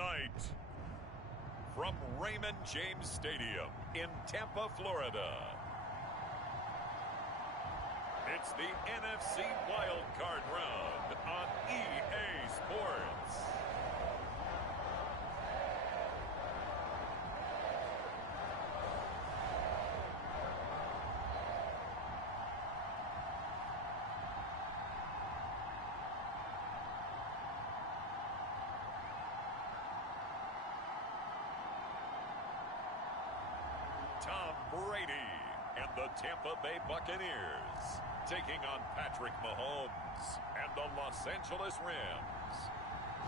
tonight, from Raymond James Stadium in Tampa, Florida, it's the NFC Wild Card Round on EA Sports. Tom Brady and the Tampa Bay Buccaneers taking on Patrick Mahomes and the Los Angeles Rams.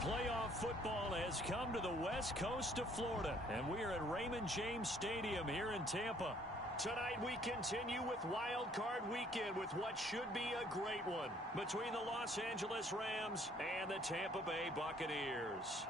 Playoff football has come to the west coast of Florida, and we are at Raymond James Stadium here in Tampa. Tonight we continue with Wild Card Weekend with what should be a great one between the Los Angeles Rams and the Tampa Bay Buccaneers.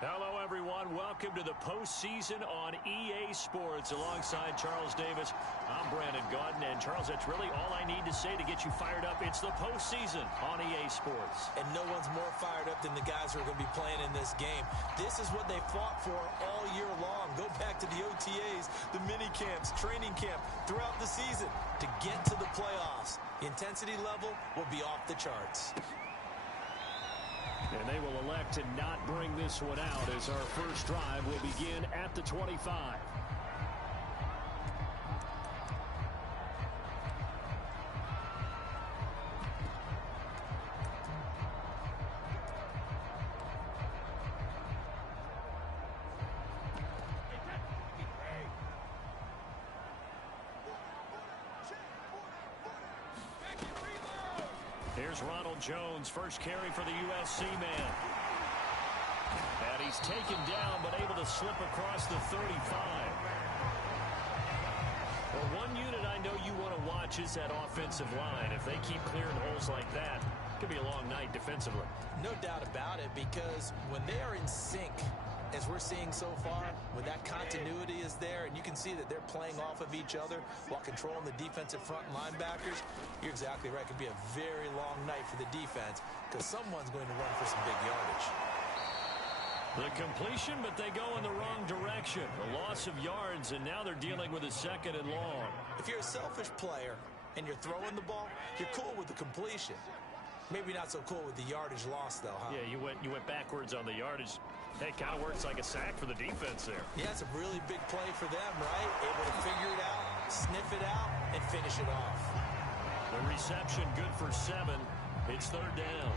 Hello, everyone. Welcome to the postseason on EA Sports. Alongside Charles Davis, I'm Brandon Gaudin. And, Charles, that's really all I need to say to get you fired up. It's the postseason on EA Sports. And no one's more fired up than the guys who are going to be playing in this game. This is what they fought for all year long. Go back to the OTAs, the mini camps, training camp, throughout the season to get to the playoffs. The intensity level will be off the charts. And they will elect to not bring this one out as our first drive will begin at the 25. Here's Ronald Jones, first carry for the USC man. And he's taken down, but able to slip across the 35. Well, one unit I know you want to watch is that offensive line. If they keep clearing holes like that, it could be a long night defensively. No doubt about it, because when they are in sync, as we're seeing so far, when that continuity is there and you can see that they're playing off of each other while controlling the defensive front linebackers, you're exactly right. It could be a very long night for the defense because someone's going to run for some big yardage. The completion, but they go in the wrong direction. A loss of yards, and now they're dealing with a second and long. If you're a selfish player and you're throwing the ball, you're cool with the completion. Maybe not so cool with the yardage loss, though, huh? Yeah, you went backwards on the yardage. Hey, kind of works like a sack for the defense there. Yeah, it's a really big play for them, right? Able to figure it out, sniff it out, and finish it off. The reception good for 7. It's third down.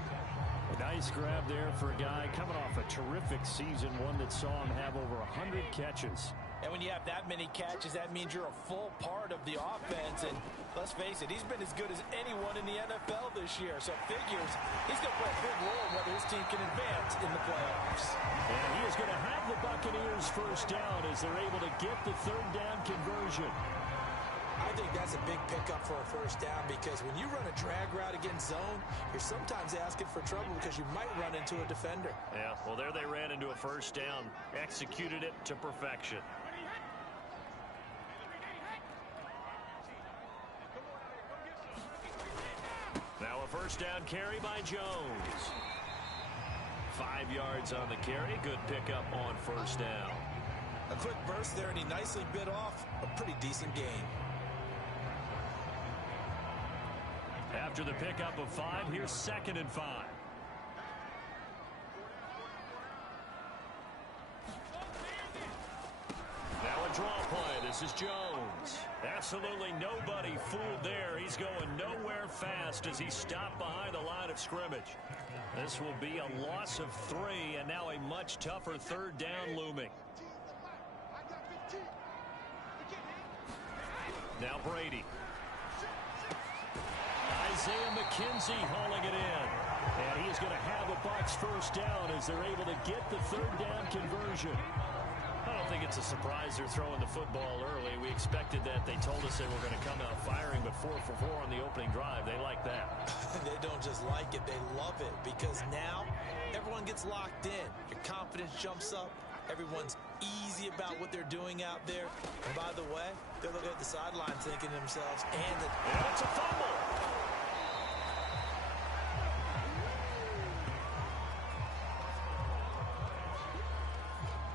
A nice grab there for a guy coming off a terrific season, one that saw him have over 100 catches. And when you have that many catches, that means you're a full part of the offense. And let's face it, he's been as good as anyone in the NFL this year. So it figures he's going to play a big role in whether his team can advance in the playoffs. And he is going to have the Buccaneers first down as they're able to get the third down conversion. I think that's a big pickup for a first down because when you run a drag route against zone, you're sometimes asking for trouble because you might run into a defender. Yeah, well, there they ran into a first down, executed it to perfection. Now a first down carry by Jones. 5 yards on the carry. Good pickup on first down. A quick burst there, and he nicely bit off a pretty decent gain. After the pickup of 5, here's 2nd and 5. Now a draw play. This is Jones. Absolutely nobody fooled there. He's going nowhere fast as he stopped behind the line of scrimmage. This will be a loss of 3, and now a much tougher third down looming. Now Brady. Isaiah McKenzie hauling it in. And he is going to have a Bucs first down as they're able to get the third down conversion. I don't think it's a surprise they're throwing the football early. We expected that. They told us they were going to come out firing, but 4 for 4 on the opening drive. They like that. They don't just like it, they love it, because now everyone gets locked in. Your confidence jumps up. Everyone's easy about what they're doing out there. And by the way, they're looking at the sideline thinking to themselves, and it's a fumble.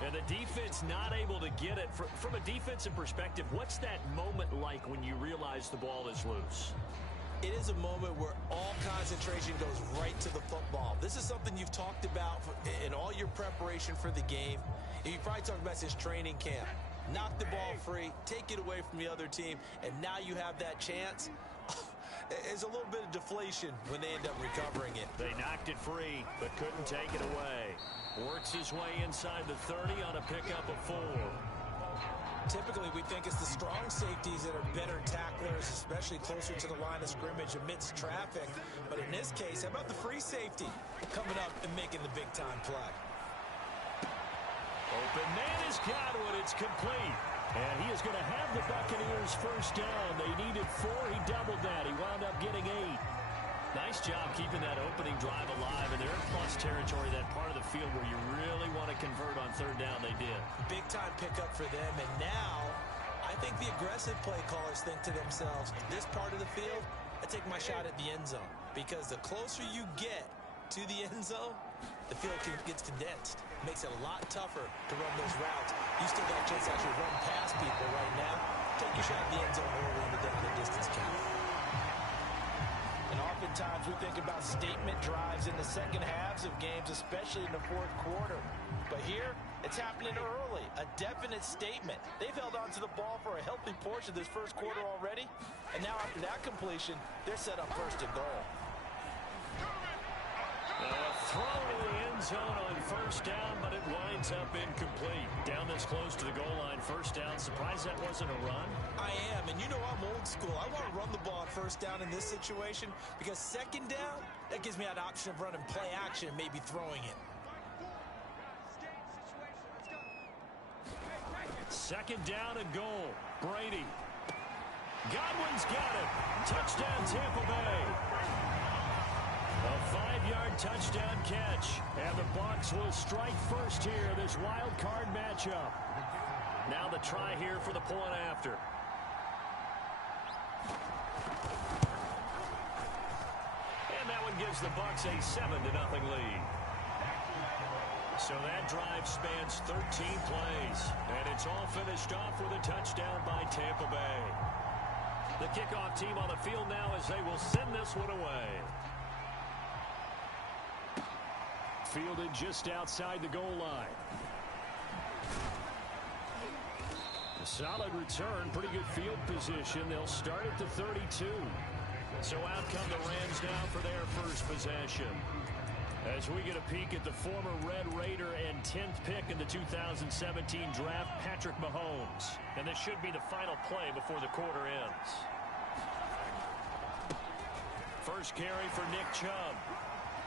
And the defense not able to get it. From a defensive perspective, what's that moment like when you realize the ball is loose? It is a moment where all concentration goes right to the football. This is something you've talked about in all your preparation for the game. And you probably talked about since training camp. Knock the ball free, take it away from the other team, and now you have that chance. It's a little bit of deflation when they end up recovering it. They knocked it free, but couldn't take it away. Works his way inside the 30 on a pickup of 4. Typically, we think it's the strong safeties that are better tacklers, especially closer to the line of scrimmage amidst traffic. But in this case, how about the free safety coming up and making the big-time play? Open man is Godwin. It's complete. And he is going to have the Buccaneers first down. They needed 4. He doubled that. He wound up getting 8. Nice job keeping that opening drive alive, and they're in plus territory, that part of the field where you really want to convert on third down. They did. Big-time pickup for them, and now I think the aggressive play callers think to themselves, this part of the field, I take my shot at the end zone, because the closer you get to the end zone, the field gets condensed. Makes it a lot tougher to run those routes. You still got a chance to actually run past people right now. Take your shot at the end zone early in the down the distance count. And oftentimes we think about statement drives in the second halves of games, especially in the fourth quarter. But here, it's happening early. A definite statement. They've held on to the ball for a healthy portion of this first quarter already. And now after that completion, they're set up first and goal. Throw to the end zone on first down, but it winds up incomplete. Down this close to the goal line, first down. Surprised that wasn't a run? I am, and you know I'm old school. I want to run the ball on first down in this situation because second down, that gives me an option of running play action, maybe throwing it. Second down and goal. Brady. Godwin's got it. Touchdown, Tampa Bay. A 5-yard touchdown catch. And the Bucs will strike first here, this wild card matchup. Now the try here for the point after. And that one gives the Bucs a 7-0 lead. So that drive spans 13 plays. And it's all finished off with a touchdown by Tampa Bay. The kickoff team on the field now as they will send this one away. Fielded just outside the goal line. A solid return, pretty good field position. They'll start at the 32. So out come the Rams now for their first possession. As we get a peek at the former Red Raider and 10th pick in the 2017 draft, Patrick Mahomes. And this should be the final play before the quarter ends. First carry for Nick Chubb.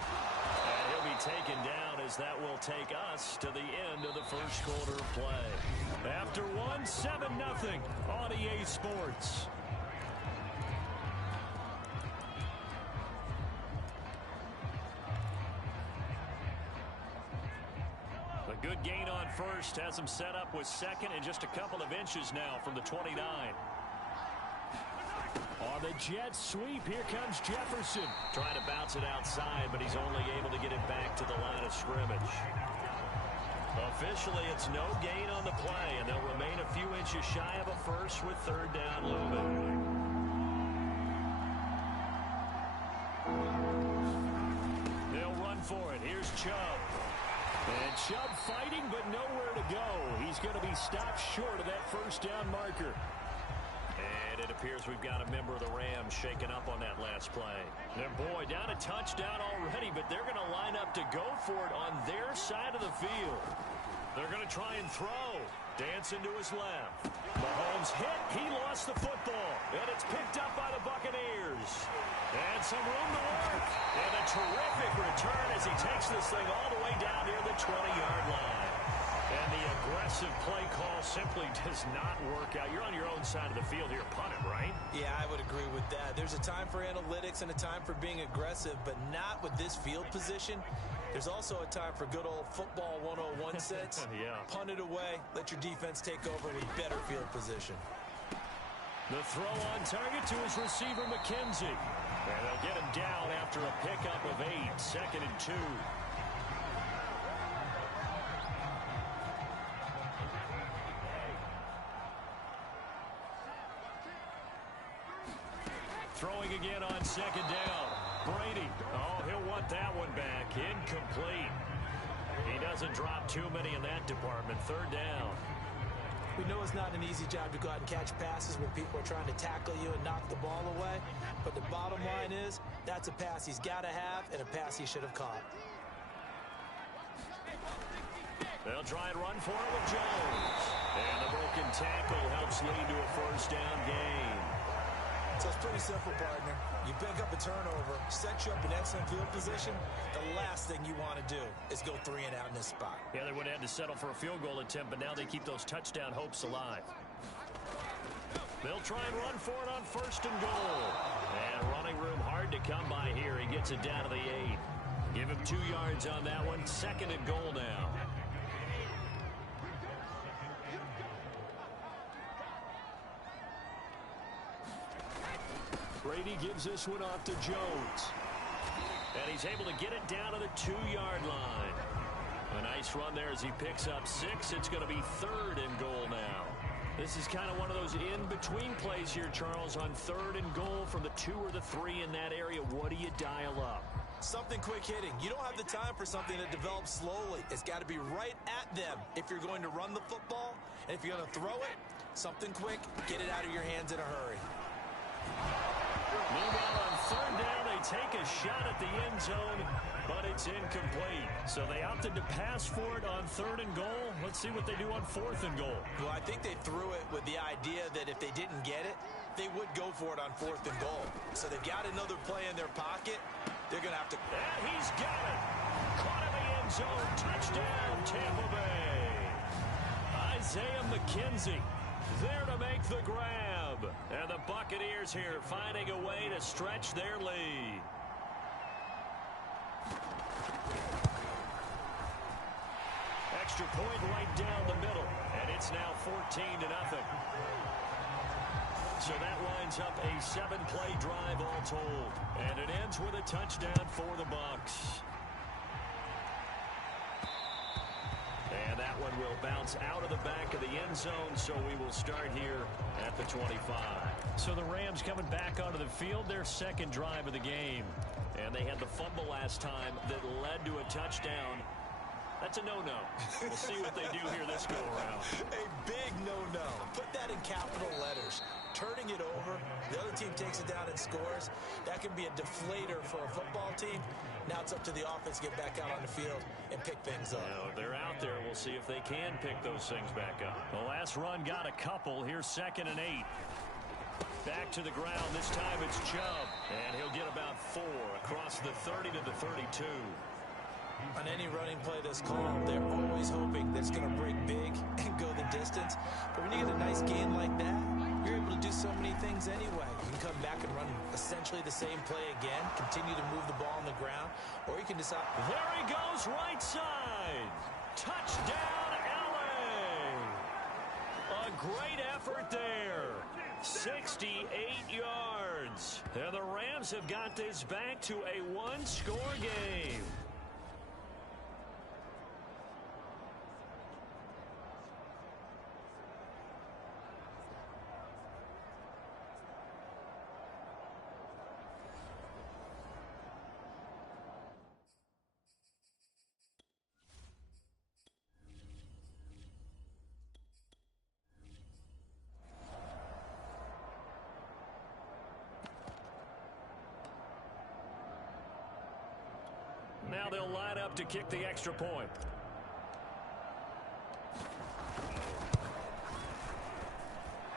And he'll be taken down as that will take us to the end of the first quarter of play. After one, 7-0 on EA Sports. A good gain on first has him set up with second and just a couple of inches now from the 29. On the jet sweep, here comes Jefferson. Trying to bounce it outside, but he's only able to get it back to the line of scrimmage. Officially, it's no gain on the play, and they'll remain a few inches shy of a first with third down looming. They'll run for it. Here's Chubb. And Chubb fighting, but nowhere to go. He's going to be stopped short of that first down marker. And it appears we've got a member of the Rams shaken up on that last play. And boy, down a touchdown already, but they're going to line up to go for it on their side of the field. They're going to try and throw. Dancing to his left. Mahomes hit. He lost the football. And it's picked up by the Buccaneers. And some room to work. And a terrific return as he takes this thing all the way down near the 20-yard line. And the aggressive play call simply does not work out. You're on your own side of the field here. Punt it, right? Yeah, I would agree with that. There's a time for analytics and a time for being aggressive, but not with this field position. There's also a time for good old football 101 sense. Yeah. Punt it away. Let your defense take over with better field position. The throw on target to his receiver, McKenzie. And they'll get him down after a pickup of 8, 2nd and 2. Throwing again on 2nd down. Brady. Oh, he'll want that one back. Incomplete. He doesn't drop too many in that department. 3rd down. We know it's not an easy job to go out and catch passes when people are trying to tackle you and knock the ball away. But the bottom line is, that's a pass he's got to have and a pass he should have caught. They'll try and run for it with Jones. And the broken tackle helps lead to a 1st down gain. So it's pretty simple, partner. You pick up a turnover, set you up in excellent field position. The last thing you want to do is go 3 and out in this spot. Yeah, they would have had to settle for a field goal attempt, but now they keep those touchdown hopes alive. They'll try and run for it on 1st and goal. And running room hard to come by here. He gets it down to the 8. Give him 2 yards on that one. 2nd and goal now. Brady gives this one off to Jones. And he's able to get it down to the 2-yard line. A nice run there as he picks up 6. It's going to be 3rd and goal now. This is kind of one of those in-between plays here, Charles, on 3rd and goal from the 2 or the 3 in that area. What do you dial up? Something quick hitting. You don't have the time for something that develops slowly. It's got to be right at them if you're going to run the football. And if you're going to throw it, something quick, get it out of your hands in a hurry. Meanwhile, on 3rd down, they take a shot at the end zone, but it's incomplete. So they opted to pass for it on 3rd and goal. Let's see what they do on 4th and goal. Well, I think they threw it with the idea that if they didn't get it, they would go for it on 4th and goal. So they've got another play in their pocket. They're going to have to... And he's got it. Caught in the end zone. Touchdown, Tampa Bay. Isaiah McKenzie there to make the grab. And the Buccaneers here finding a way to stretch their lead. Extra point right down the middle. And it's now 14-0. So that lines up a 7-play drive all told. And it ends with a touchdown for the Bucs. And that one will bounce out of the back of the end zone, so we will start here at the 25. So the Rams coming back onto the field, their 2nd drive of the game. And they had the fumble last time that led to a touchdown. That's a no-no. We'll see what they do here this go-around. A big no-no. Put that in capital letters. Turning it over, the other team takes it down and scores. That can be a deflator for a football team. Now it's up to the offense to get back out on the field and pick things up. If they're out there, we'll see if they can pick those things back up. The last run got a couple. Here's 2nd and 8. Back to the ground. This time it's Chubb. And he'll get about 4 across the 30 to the 32. On any running play that's called, they're always hoping that it's going to break big and go the distance. But when you get a nice gain like that, you're able to do so many things anyway. You can come back and run essentially the same play again, continue to move the ball on the ground, or you can decide. There he goes, right side. Touchdown, LA. A great effort there. 68 yards. And the Rams have got this back to a 1-score game. Now they'll line up to kick the extra point.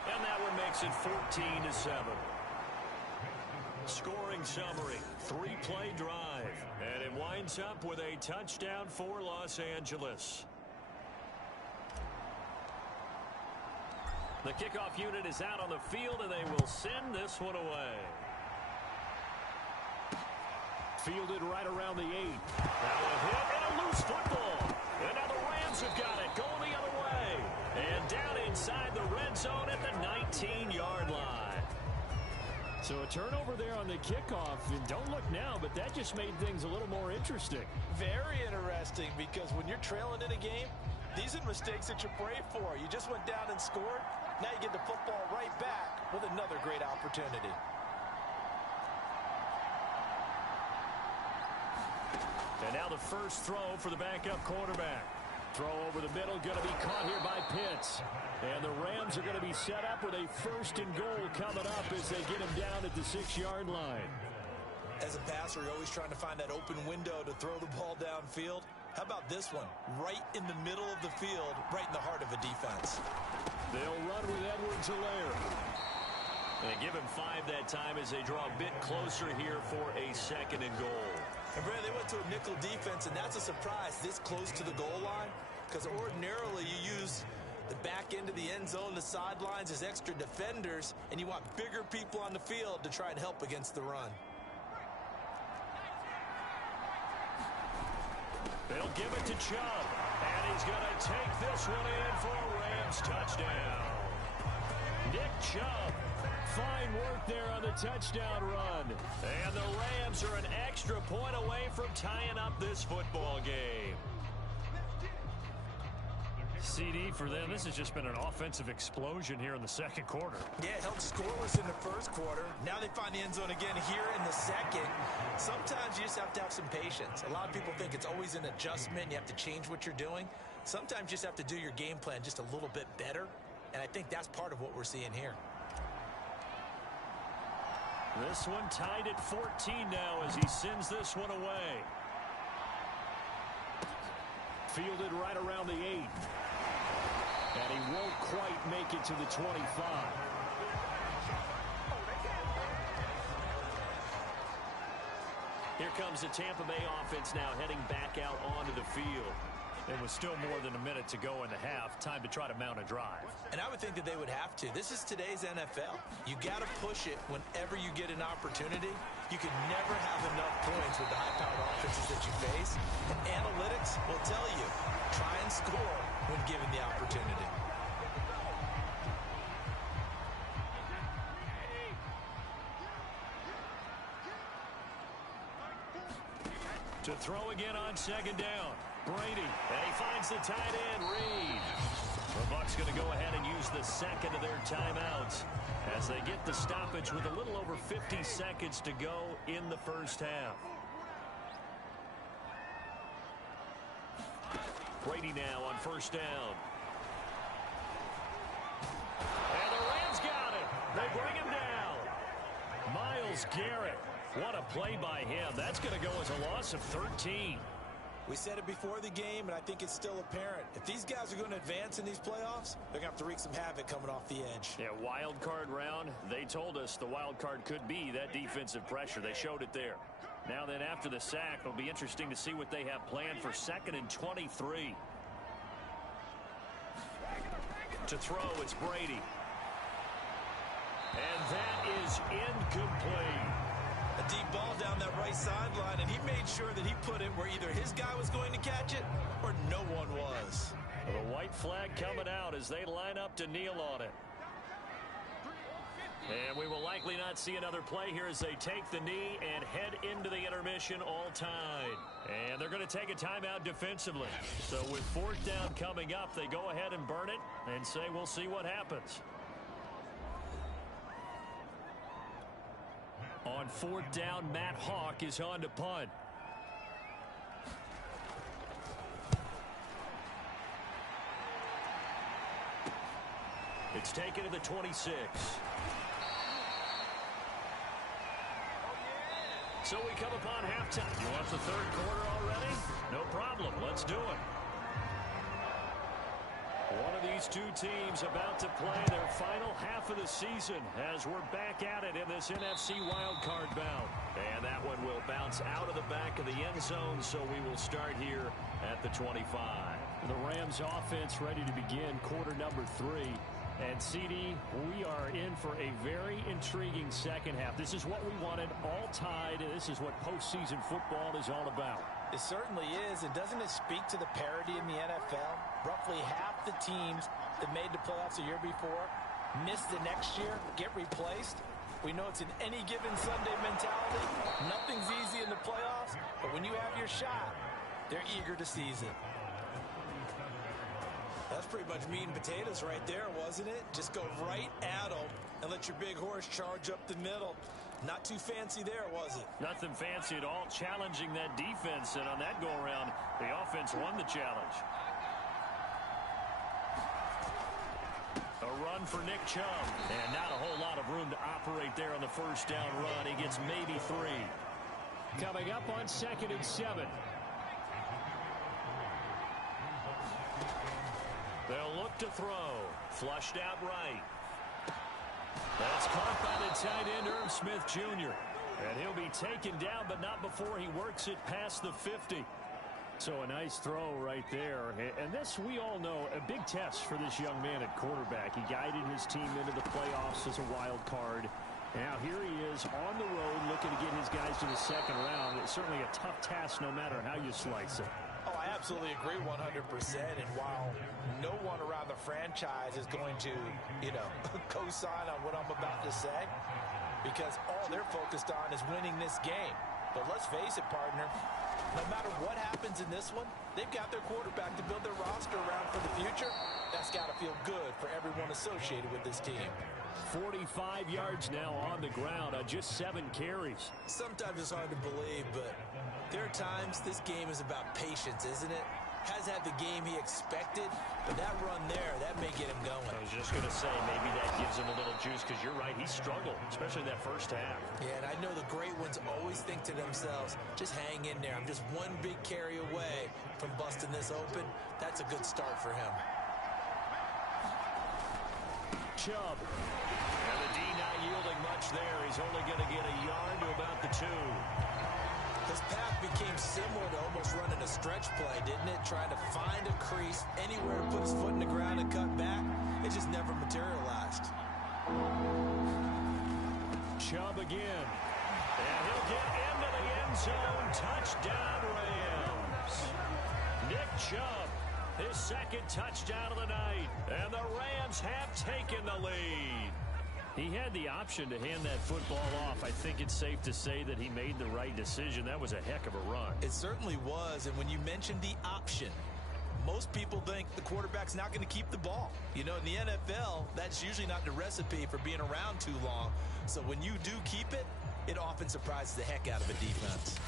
And that one makes it 14-7. Scoring summary, 3-play drive. And it winds up with a touchdown for Los Angeles. The kickoff unit is out on the field, and they will send this one away. Fielded right around the 8. Now a hit and a loose football. And now the Rams have got it, going the other way. And down inside the red zone at the 19-yard line. So a turnover there on the kickoff. And don't look now, but that just made things a little more interesting. Very interesting, because when you're trailing in a game, these are mistakes that you pray for. You just went down and scored. Now you get the football right back with another great opportunity. And now the first throw for the backup quarterback. Throw over the middle, going to be caught here by Pitts. And the Rams are going to be set up with a first and goal coming up as they get him down at the 6-yard line. As a passer, you're always trying to find that open window to throw the ball downfield. How about this one? Right in the middle of the field, right in the heart of a defense. They'll run with Edwards-Helaire. They give him 5 that time as they draw a bit closer here for a second and goal. And Brad, they went to a nickel defense, and that's a surprise this close to the goal line, because ordinarily you use the back end of the end zone, the sidelines as extra defenders, and you want bigger people on the field to try and help against the run. They'll give it to Chubb, and he's going to take this one in for a Rams touchdown. Nick Chubb, fine work there on the touchdown run. And the Rams are an extra point away from tying up this football game. CD for them, this has just been an offensive explosion here in the second quarter. Yeah, held scoreless in the first quarter. Now they find the end zone again here in the second. Sometimes you just have to have some patience. A lot of people think it's always an adjustment. You have to change what you're doing. Sometimes you just have to do your game plan just a little bit better. And I think that's part of what we're seeing here. This one tied at 14 now as he sends this one away. Fielded right around the 8. And he won't quite make it to the 25. Here comes the Tampa Bay offense now heading back out onto the field. It was still more than a minute to go in the half. Time to try to mount a drive. And I would think that they would have to. This is today's NFL. You got to push it whenever you get an opportunity. You can never have enough points with the high-powered offenses that you face. And analytics will tell you, try and score when given the opportunity. To throw again on second down. Brady, and he finds the tight end, Reed. The Bucs going to go ahead and use the second of their timeouts as they get the stoppage with a little over 50 seconds to go in the first half. Brady now on first down. And the Rams got it. They bring him down. Myles Garrett. What a play by him. That's going to go as a loss of 13. We said it before the game, and I think it's still apparent. If these guys are going to advance in these playoffs, they're going to have to wreak some havoc coming off the edge. Yeah, wild card round. They told us the wild card could be that defensive pressure. They showed it there. Now then, after the sack, it'll be interesting to see what they have planned for 2nd and 23. To throw, it's Brady. And that is incomplete. A deep ball down that right sideline, and he made sure that he put it where either his guy was going to catch it or no one was. The white flag coming out as they line up to kneel on it. And we will likely not see another play here as they take the knee and head into the intermission all tied. And they're going to take a timeout defensively. So with 4th down coming up, they go ahead and burn it and say we'll see what happens. On 4th down, Matt Hawk is on to punt. It's taken to the 26. So we come upon halftime. You want the 3rd quarter already? No problem. Let's do it. One of these two teams about to play their final half of the season as we're back at it in this NFC wildcard bout. And that one will bounce out of the back of the end zone, so we will start here at the 25. The Rams offense ready to begin quarter number 3. And CD, we are in for a very intriguing second half. This is what we wanted, all tied. This is what postseason football is all about. It certainly is. And doesn't it speak to the parity in the NFL? Roughly half the teams that made the playoffs a year before miss the next year, get replaced. We know it's an any given Sunday mentality. Nothing's easy in the playoffs, but when you have your shot, they're eager to seize it. That's pretty much meat and potatoes right there, wasn't it? Just go right at them and let your big horse charge up the middle. Not too fancy there, was it? Nothing fancy at all, challenging that defense, and on that go-around, the offense won the challenge. A run for Nick Chubb, and not a whole lot of room to operate there on the first down run. He gets maybe 3. Coming up on 2nd and 7. They'll look to throw. Flushed out right. That's caught by the tight end, Irv Smith Jr. And he'll be taken down, but not before he works it past the 50. So a nice throw right there. And this, we all know, a big test for this young man at quarterback. He guided his team into the playoffs as a wild card. Now here he is on the road looking to get his guys to the second round. It's certainly a tough task no matter how you slice it. Oh, I absolutely agree 100%. And while no one around the franchise is going to, co-sign on what I'm about to say, because all they're focused on is winning this game. But let's face it, partner, no matter what happens in this one, they've got their quarterback to build their roster around for the future. That's got to feel good for everyone associated with this team. 45 yards now on the ground on just 7 carries. Sometimes it's hard to believe, but there are times this game is about patience, isn't it? Has had the game he expected, but that run there, that may get him going. I was just going to say, maybe that gives him a little juice, because you're right, he struggled, especially that first half. Yeah, and I know the great ones always think to themselves, just hang in there. I'm just one big carry away from busting this open. That's a good start for him. Chubb. And the D not yielding much there. He's only going to get a yard to about the 2. His path became similar to almost running a stretch play, didn't it? Trying to find a crease, anywhere to put his foot in the ground and cut back. It just never materialized. Chubb again. And he'll get into the end zone. Touchdown, Rams. Nick Chubb, his second touchdown of the night. And the Rams have taken the lead. He had the option to hand that football off. I think it's safe to say that he made the right decision. That was a heck of a run. It certainly was. And when you mentioned the option, most people think the quarterback's not going to keep the ball. In the NFL, that's usually not the recipe for being around too long. So when you do keep it, it often surprises the heck out of a defense.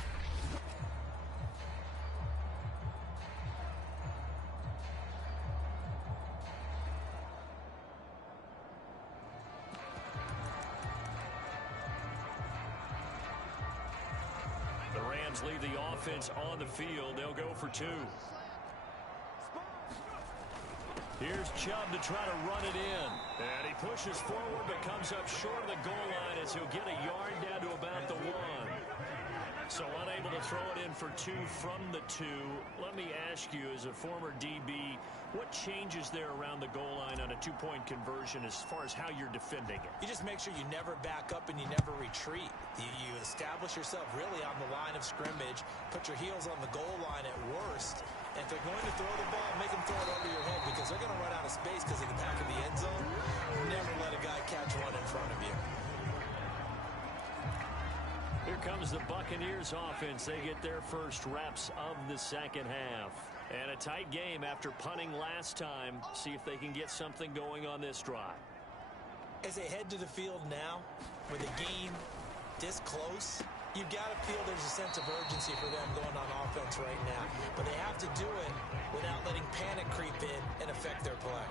Leave the offense on the field. They'll go for 2. Here's Chubb to try to run it in. And he pushes forward but comes up short of the goal line as he'll get a yard down to about the 1. So unable to throw it in for 2 from the 2. Let me ask you, as a former DB, what changes there around the goal line on a 2-point conversion as far as how you're defending it? You just make sure you never back up and you never retreat. You establish yourself really on the line of scrimmage, put your heels on the goal line at worst, and if they're going to throw the ball, make them throw it over your head, because they're going to run out of space because of the back of the end zone. Never let a guy catch one in front of you. Here comes the Buccaneers offense. They get their first reps of the second half. And a tight game after punting last time. See if they can get something going on this drive. As they head to the field now, with the game this close, you've got to feel there's a sense of urgency for them going on offense right now. But they have to do it without letting panic creep in and affect their play.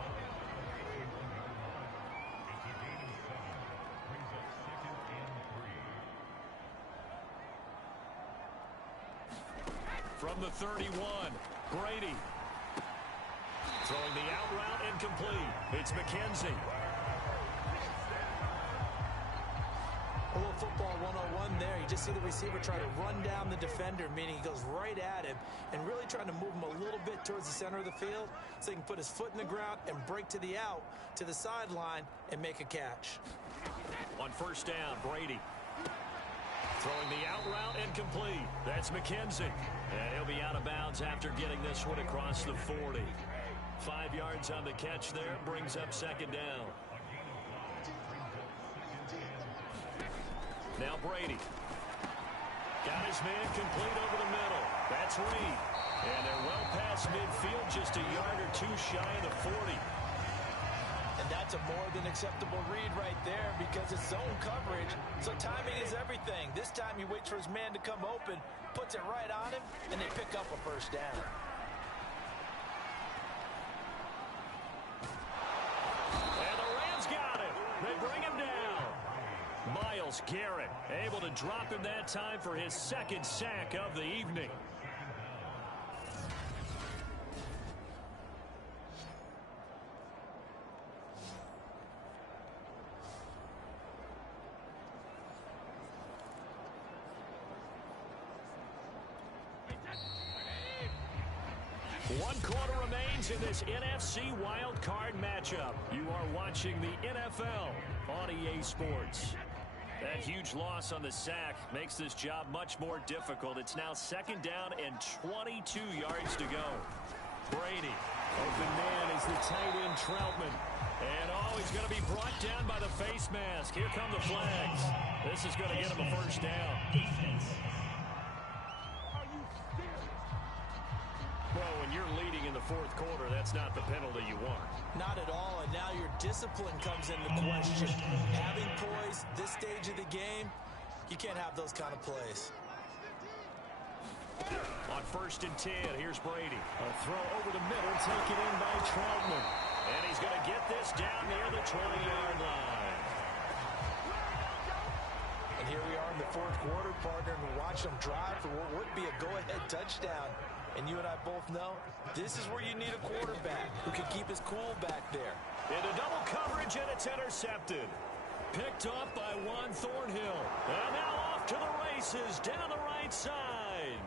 From the 31, Brady. Throwing the out route incomplete. It's McKenzie. A little football 101 there. You just see the receiver try to run down the defender, meaning he goes right at him and really trying to move him a little bit towards the center of the field so he can put his foot in the ground and break to the out, to the sideline, and make a catch. On first down, Brady. Throwing the out route and complete. That's McKenzie. And he'll be out of bounds after getting this one across the 40. 5 yards on the catch there. Brings up second down. Now Brady. Got his man complete over the middle. That's Reed. And they're well past midfield, just a yard or two shy of the 40. And that's a more than acceptable read right there because it's zone coverage, so timing is everything. This time he waits for his man to come open, puts it right on him, and they pick up a first down. And the Rams got him. They bring him down. Myles Garrett able to drop him that time for his second sack of the evening. One quarter remains in this NFC Wild Card matchup. You are watching the NFL on EA Sports. That huge loss on the sack makes this job much more difficult. It's now second down and 22 yards to go. Brady. Open man is the tight end Troutman. And he's going to be brought down by the face mask. Here come the flags. This is going to get him a first down. Well, when you're leading in the fourth quarter, that's not the penalty you want. Not at all, and now your discipline comes into question. Having poise this stage of the game, you can't have those kind of plays. On first and 10, here's Brady. A throw over the middle, taken in by Troutman. And he's going to get this down near the 20-yard line. And here we are in the fourth quarter, partner, and we're watching them drive for what would be a go-ahead touchdown. And you and I both know this is where you need a quarterback who can keep his cool back there. Into double coverage, and it's intercepted. Picked off by Juan Thornhill. And now off to the races down the right side.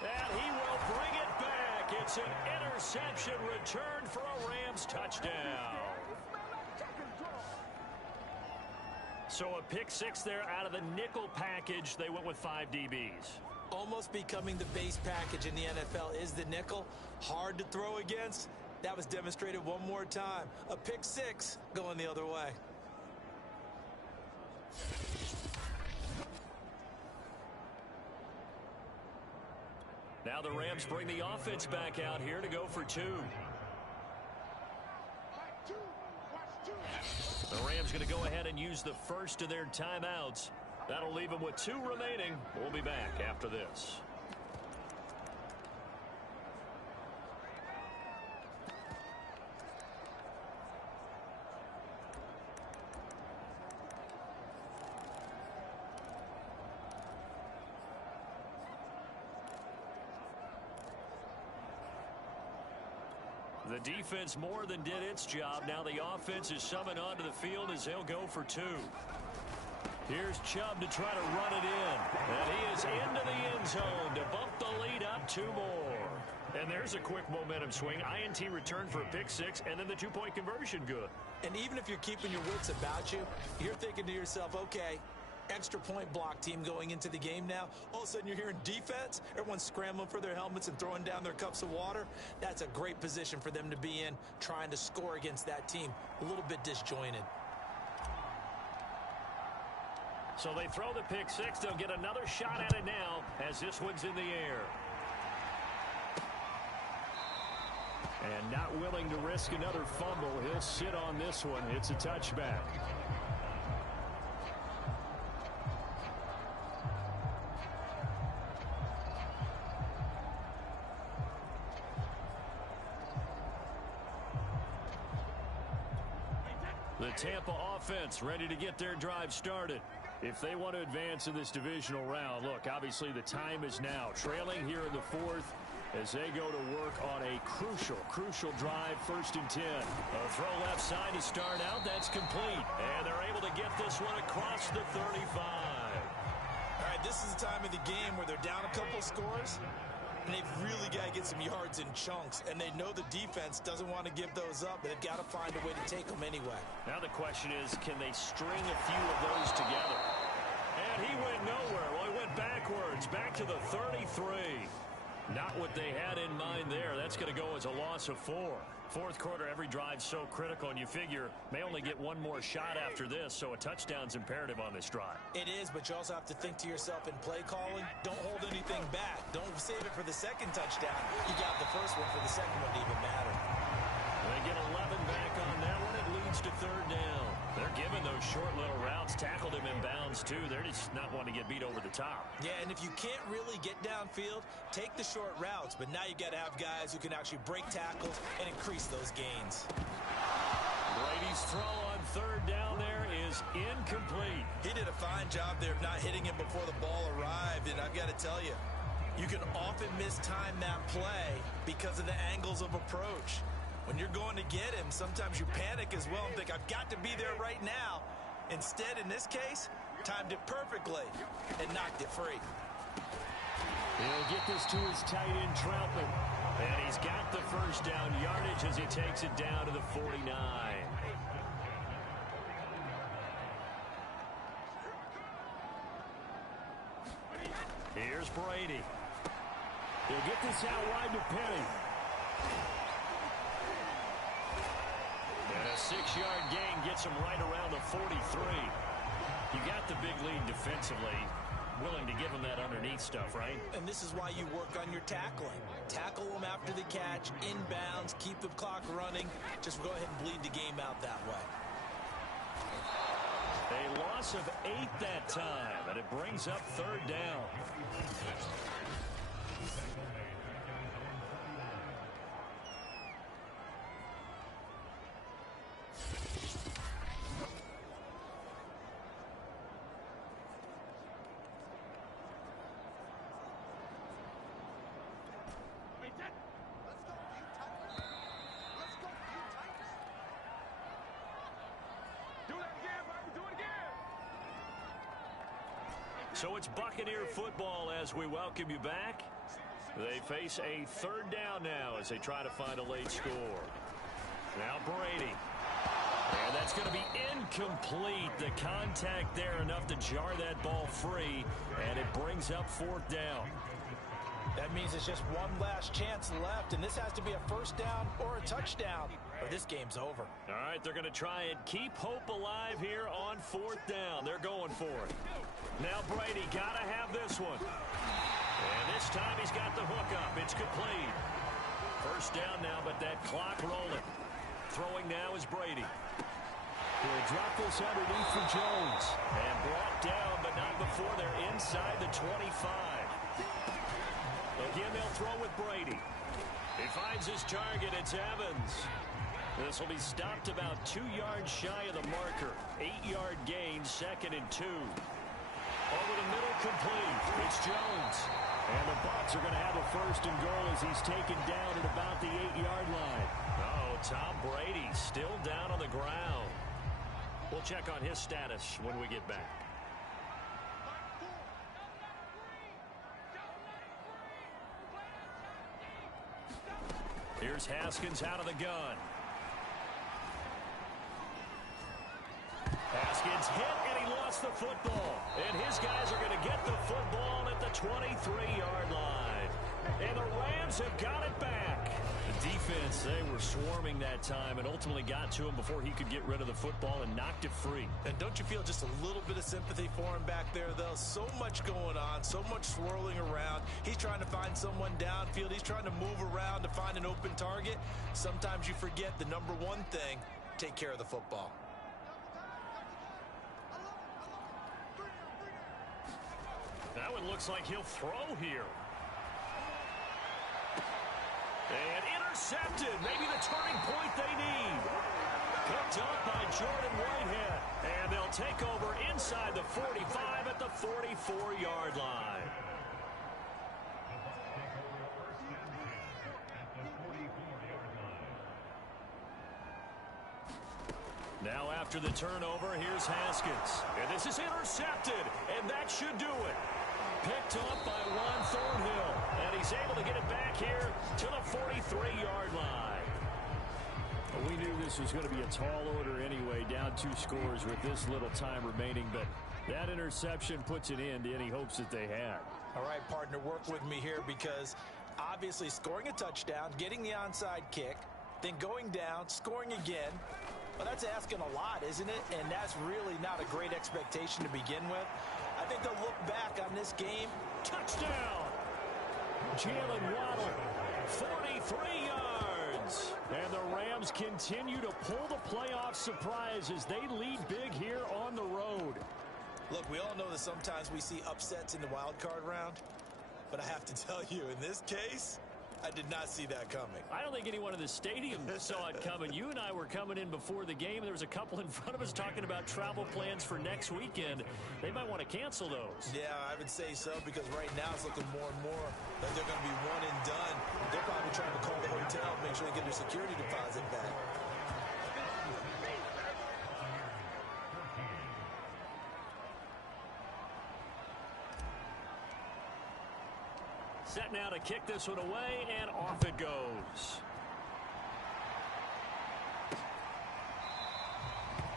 And he will bring it back. It's an interception returned for a Rams touchdown. So a pick six there out of the nickel package. They went with 5 DBs. Almost becoming the base package in the NFL is the nickel. Hard to throw against. That was demonstrated one more time. A pick six going the other way. Now the Rams bring the offense back out here to go for 2. The Rams going to go ahead and use the first of their timeouts. That'll leave them with 2 remaining. We'll be back after this. The defense more than did its job. Now the offense is summoned onto the field as they'll go for 2. Here's Chubb to try to run it in. And he is into the end zone to bump the lead up 2 more. And there's a quick momentum swing. INT return for a pick six, and then the 2-point conversion good. And even if you're keeping your wits about you, you're thinking to yourself, okay, extra point block team going into the game now. All of a sudden you're hearing defense. Everyone's scrambling for their helmets and throwing down their cups of water. That's a great position for them to be in, trying to score against that team. A little bit disjointed. So they throw the pick six. They'll get another shot at it now as this one's in the air. And not willing to risk another fumble. He'll sit on this one. It's a touchback. The Tampa offense ready to get their drive started. If they want to advance in this divisional round, look, obviously the time is now. Trailing here in the fourth, as they go to work on a crucial drive, 1st and 10. A throw left side to start out. That's complete. And they're able to get this one across the 35. All right, this is the time of the game where they're down a couple scores, and they've really got to get some yards in chunks, and they know the defense doesn't want to give those up, but they've got to find a way to take them anyway. Now the question is, can they string a few of those together? And he went nowhere. Well, he went backwards, back to the 33. Not what they had in mind there. That's going to go as a loss of 4. 4th quarter, every drive's so critical, and you figure may only get one more shot after this, so a touchdown's imperative on this drive. It is, but you also have to think to yourself in play calling, don't hold anything back. Don't save it for the second touchdown. You got the first one for the second one to even matter. They get 11 back on that one. It leads to 3rd down. They're giving those short little routes. Tackled him in bounds, too. They're just not wanting to get beat over the top. Yeah, and if you can't really get downfield, take the short routes. But now you got to have guys who can actually break tackles and increase those gains. Brady's throw on 3rd down there is incomplete. He did a fine job there of not hitting him before the ball arrived. And I've got to tell you, you can often mistime that play because of the angles of approach. When you're going to get him, sometimes you panic as well and think, I've got to be there right now. Instead, in this case, timed it perfectly and knocked it free. He'll get this to his tight end, Troutman. And he's got the 1st down yardage as he takes it down to the 49. Here's Brady. He'll get this out wide to Penny. And a 6-yard gain gets him right around the 43. You got the big lead defensively. Willing to give him that underneath stuff, right? And this is why you work on your tackling. Tackle them after the catch, inbounds, keep the clock running. Just go ahead and bleed the game out that way. A loss of 8 that time, and it brings up 3rd down. So it's Buccaneer football as we welcome you back. They face a 3rd down now as they try to find a late score. Now Brady. And that's going to be incomplete. The contact there enough to jar that ball free, and it brings up 4th down. That means it's just one last chance left, and this has to be a 1st down or a touchdown, or this game's over. All right, they're going to try and keep hope alive here on 4th down. They're going for it. Now Brady got to have this one. And this time he's got the hook up. It's complete. 1st down now, but that clock rolling. Throwing now is Brady. He'll drop this underneath for Jones. And brought down, but not before they're inside the 25. Again, they'll throw with Brady. He finds his target. It's Evans. This will be stopped about 2 yards shy of the marker. 8-yard gain, 2nd and 2. Over the middle, complete. It's Jones. And the Bucs are going to have a 1st and goal as he's taken down at about the 8-yard line. Oh, Tom Brady still down on the ground. We'll check on his status when we get back. Here's Haskins out of the gun. Haskins hit, and he lost the football. And his guys are going to get the football at the 23-yard line. And the Rams have got it back. The defense, they were swarming that time and ultimately got to him before he could get rid of the football and knocked it free. And don't you feel just a little bit of sympathy for him back there, though? So much going on, so much swirling around. He's trying to find someone downfield. He's trying to move around to find an open target. Sometimes you forget the number one thing, take care of the football. That one looks like he'll throw here. And intercepted. Maybe the turning point they need. Picked up by Jordan Whitehead. And they'll take over inside the 45 at the 44-yard line. Now after the turnover, here's Haskins. And this is intercepted, and that should do it. Picked up by Juan Thornhill, and he's able to get it back here to the 43-yard line. Well, we knew this was going to be a tall order anyway, down 2 scores with this little time remaining, but that interception puts an end to any hopes that they had. All right, partner, work with me here because obviously scoring a touchdown, getting the onside kick, then going down, scoring again. Well, that's asking a lot, isn't it? And that's really not a great expectation to begin with. I think they'll look back on this game. Touchdown! Jalen Waddle, 43 yards. And the Rams continue to pull the playoff surprise as they lead big here on the road. Look, we all know that sometimes we see upsets in the wild card round. But I have to tell you, in this case, I did not see that coming. I don't think anyone in the stadium saw it coming. You and I were coming in before the game. There was a couple in front of us talking about travel plans for next weekend. They might want to cancel those. Yeah, I would say so because right now it's looking more and more like they're going to be one and done. They're probably trying to call the hotel, make sure they get their security deposit back. Set now to kick this one away, and off it goes.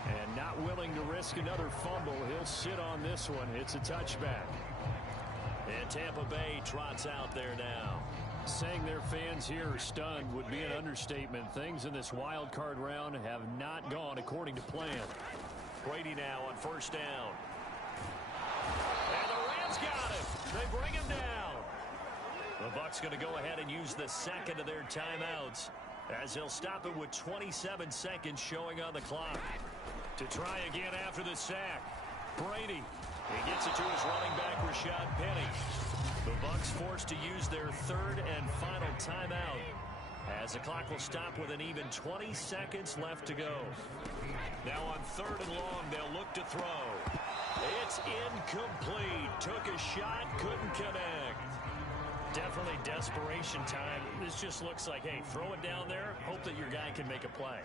And not willing to risk another fumble, he'll sit on this one. It's a touchback. And Tampa Bay trots out there now. Saying their fans here are stunned would be an understatement. Things in this wild card round have not gone according to plan. Brady now on first down. And the Rams got him. They bring him down. The Bucs going to go ahead and use the second of their timeouts as they'll stop it with 27 seconds showing on the clock. To try again after the sack. Brady. He gets it to his running back, Rashad Penny. The Bucs forced to use their third and final timeout as the clock will stop with an even 20 seconds left to go. Now on third and long, they'll look to throw. It's incomplete. Took a shot, couldn't connect. Definitely desperation time. This just looks like, hey, throw it down there, hope that your guy can make a play.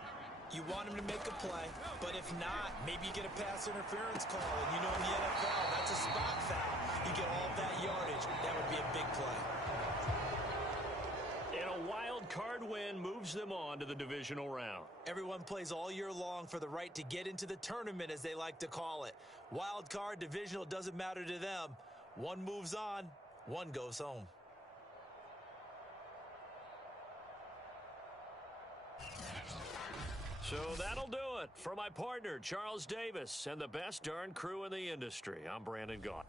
You want him to make a play, but if not, maybe you get a pass interference call. And you know in the NFL, that's a spot foul. You get all that yardage. That would be a big play. And a wild card win moves them on to the divisional round. Everyone plays all year long for the right to get into the tournament, as they like to call it. Wild card, divisional, doesn't matter to them. One moves on, one goes home. So that'll do it for my partner, Charles Davis, and the best darn crew in the industry. I'm Brandon Gaudin.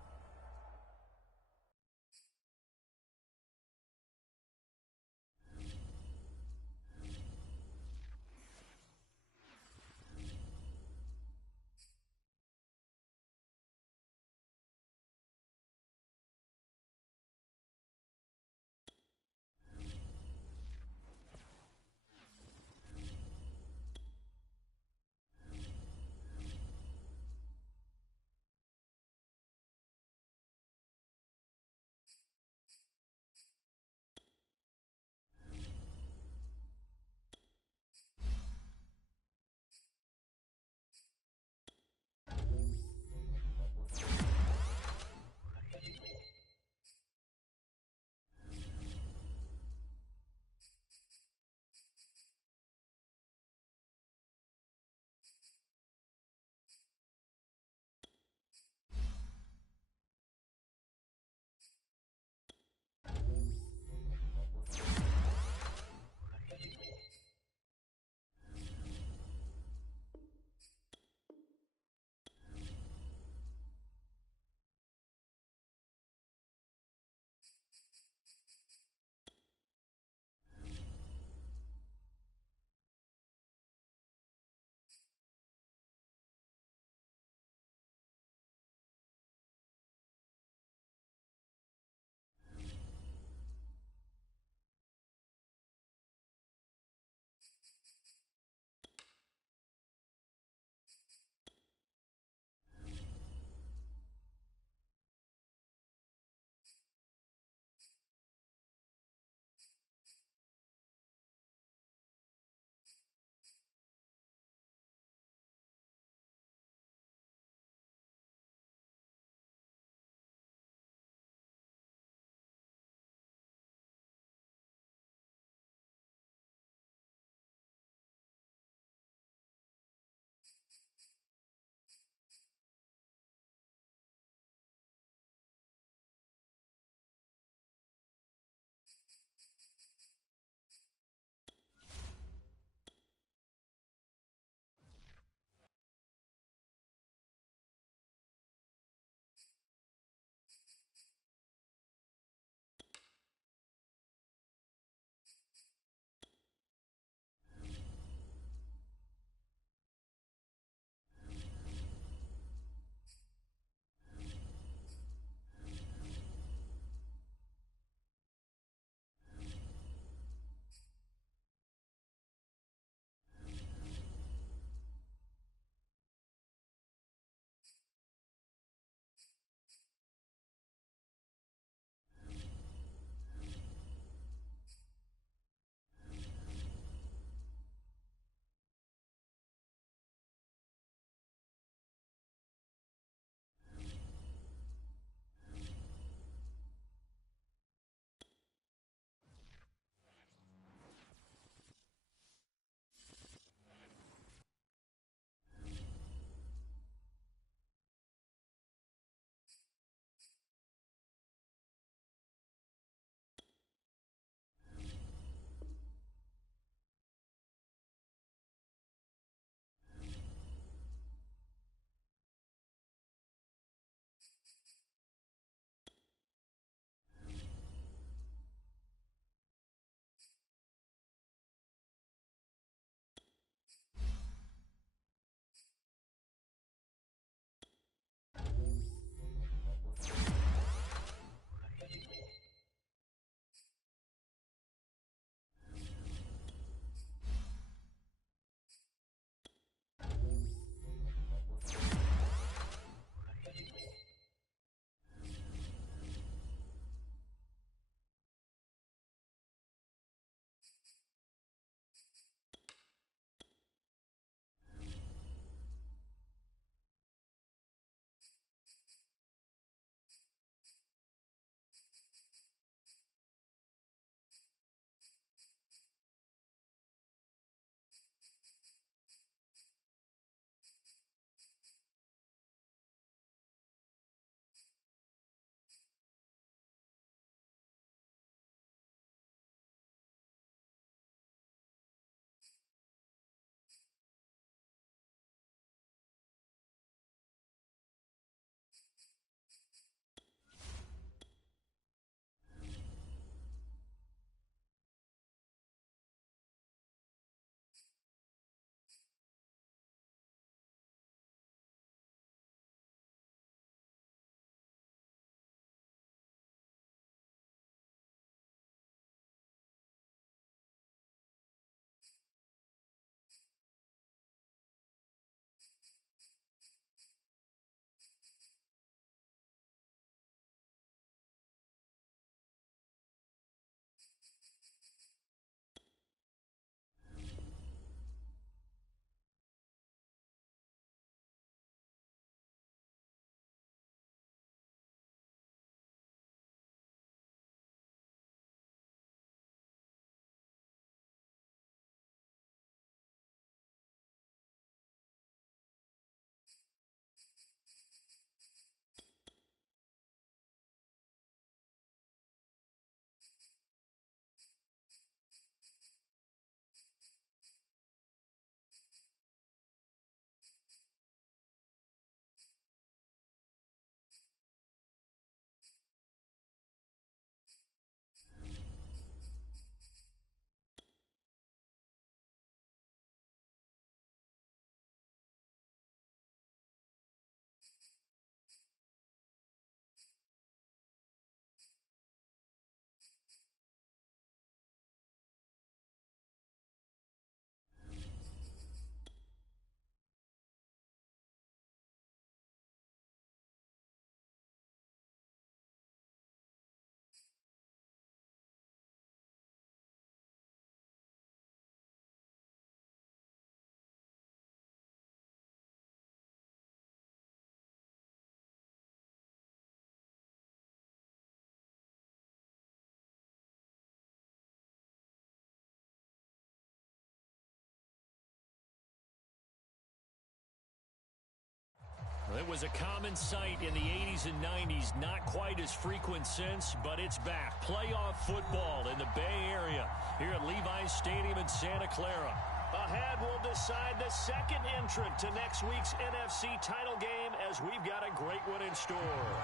was a common sight in the 80s and 90s. Not quite as frequent since, but it's back. Playoff football in the Bay Area here at Levi's Stadium in Santa Clara. Ahead, we'll decide the second entrant to next week's NFC title game as we've got a great one in store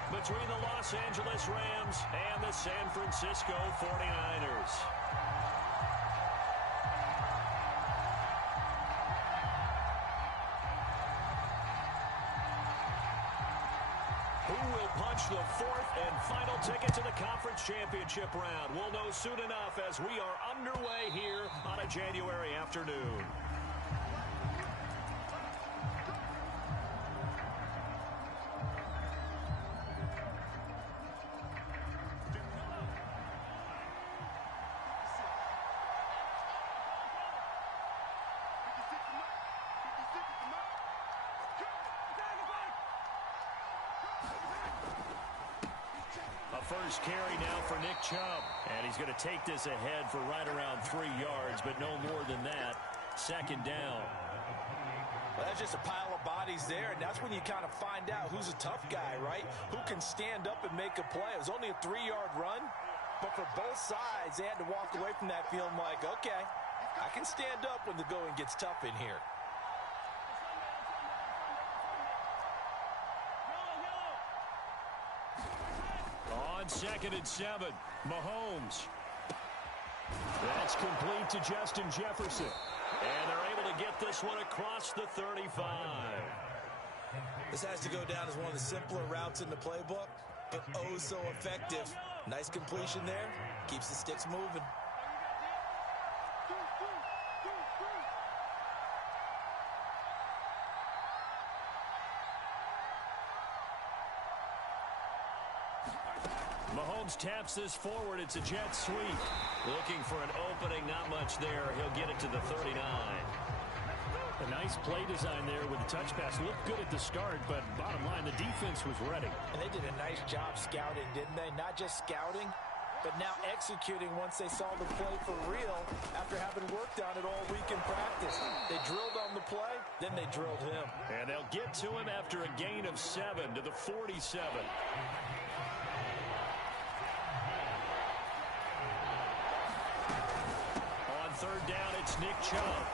between the Los Angeles Rams and the San Francisco 49ers. Who will punch the fourth and final ticket to the conference championship round? We'll know soon enough as we are underway here on a January afternoon. First carry now for Nick Chubb. And he's going to take this ahead for right around 3 yards, but no more than that. Second down. Well, that's just a pile of bodies there, and that's when you kind of find out who's a tough guy, right? Who can stand up and make a play. It was only a 3-yard run, but for both sides, they had to walk away from that field like, okay, I can stand up when the going gets tough in here. On 2nd and 7, Mahomes. That's complete to Justin Jefferson. And they're able to get this one across the 35. This has to go down as one of the simpler routes in the playbook, but oh so effective. Nice completion there. Keeps the sticks moving. Mahomes taps this forward. It's a jet sweep. Looking for an opening. Not much there. He'll get it to the 39. A nice play design there with the touch pass. Looked good at the start, but bottom line, the defense was ready. And they did a nice job scouting, didn't they? Not just scouting, but now executing once they saw the play for real after having worked on it all week in practice. They drilled on the play, then they drilled him. And they'll get to him after a gain of 7 to the 47. Third down, it's Nick Chubb.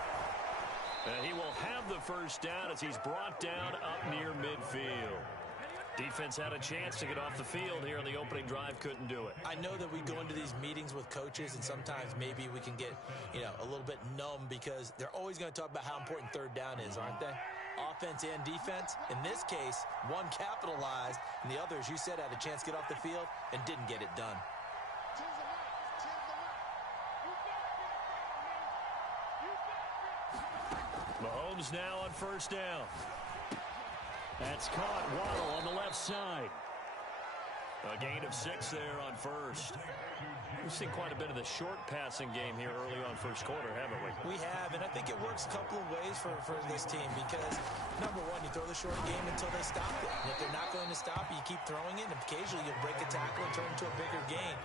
And he will have the first down as he's brought down up near midfield. Defense had a chance to get off the field here on the opening drive, couldn't do it. I know that we go into these meetings with coaches, and sometimes maybe we can get, a little bit numb because they're always going to talk about how important third down is, aren't they? Offense and defense. In this case, one capitalized, and the other, as you said, had a chance to get off the field and didn't get it done. Mahomes now on first down. That's caught. Waddle on the left side. A gain of 6 there on first. We've seen quite a bit of the short passing game here early on first quarter, haven't we? We have, and I think it works a couple of ways for this team because, number one, you throw the short game until they stop it. And if they're not going to stop it, you keep throwing it, and occasionally you'll break a tackle and turn it into a bigger gain.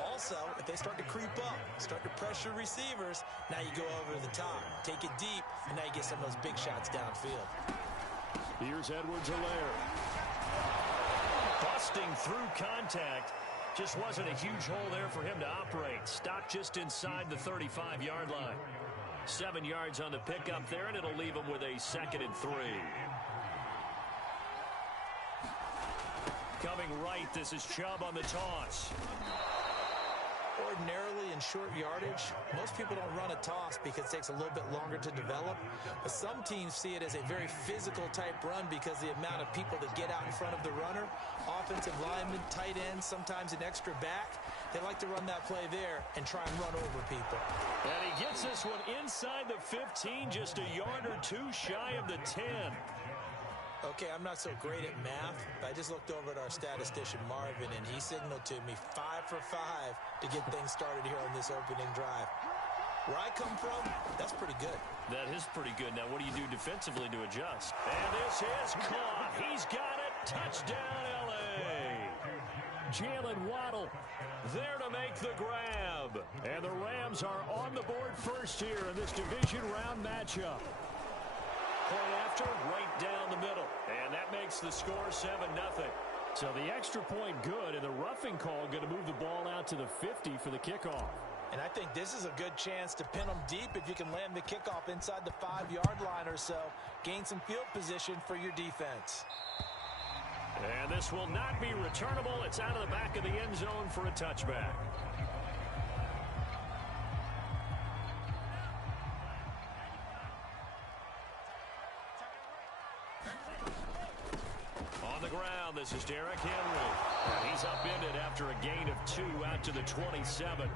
Also, if they start to creep up, start to pressure receivers, now you go over the top, take it deep, and now you get some of those big shots downfield. Here's Edwards-Helaire. Busting through contact. Just wasn't a huge hole there for him to operate. Stopped just inside the 35-yard line. 7 yards on the pickup there, and it'll leave him with a 2nd and 3. Coming right, this is Chubb on the toss. Ordinarily in short yardage, most people don't run a toss because it takes a little bit longer to develop. But some teams see it as a very physical type run because the amount of people that get out in front of the runner, offensive linemen, tight ends, sometimes an extra back, they like to run that play there and try and run over people. And he gets this one inside the 15, just a yard or 2 shy of the 10. Okay, I'm not so great at math, but I just looked over at our statistician, Marvin, and he signaled to me 5 for 5 to get things started here on this opening drive. Where I come from, that's pretty good. That is pretty good. Now, what do you do defensively to adjust? And this is caught. He's got it. Touchdown, L.A. Jalen Waddle there to make the grab. And the Rams are on the board first here in this division round matchup. point after, right down the middle. And that makes the score 7-0. So the extra point good, and the roughing call going to move the ball out to the 50 for the kickoff. And I think this is a good chance to pin them deep if you can land the kickoff inside the 5-yard line or so. Gain some field position for your defense. And this will not be returnable. It's out of the back of the end zone for a touchback. On the ground, this is Derrick Henry. And he's upended after a gain of 2 out to the 27.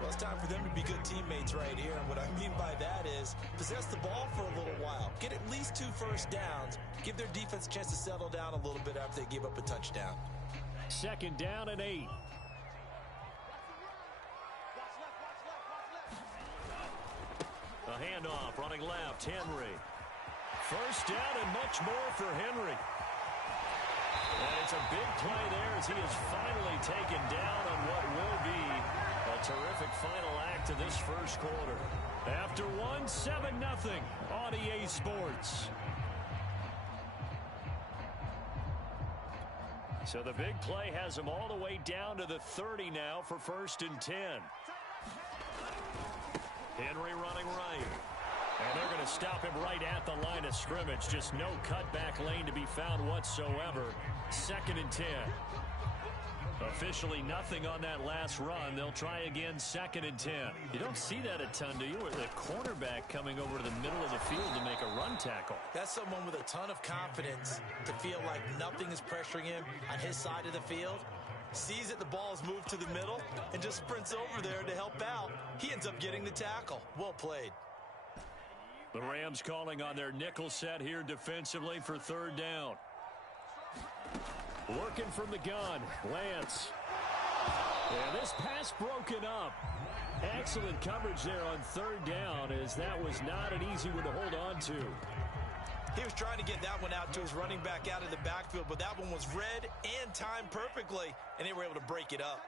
Well, it's time for them to be good teammates right here. And what I mean by that is possess the ball for a little while. Get at least 2 first downs. Give their defense a chance to settle down a little bit after they give up a touchdown. 2nd down and 8. A handoff, running left, Henry. First down and much more for Henry. And it's a big play there as he is finally taken down on what will be a terrific final act of this first quarter. After 7-0 on EA Sports. So the big play has him all the way down to the 30 now for 1st and 10. Henry running right. And they're going to stop him right at the line of scrimmage. Just no cutback lane to be found whatsoever. 2nd and 10. Officially nothing on that last run. They'll try again 2nd and 10. You don't see that a ton, do you? With the cornerback coming over to the middle of the field to make a run tackle. That's someone with a ton of confidence to feel like nothing is pressuring him on his side of the field. Sees that the ball is moved to the middle and just sprints over there to help out. He ends up getting the tackle. Well played. The Rams calling on their nickel set here defensively for 3rd down. Working from the gun, Lance. And this pass broken up. Excellent coverage there on 3rd down, as that was not an easy one to hold on to. He was trying to get that one out to his running back out of the backfield, but that one was read and timed perfectly, and they were able to break it up.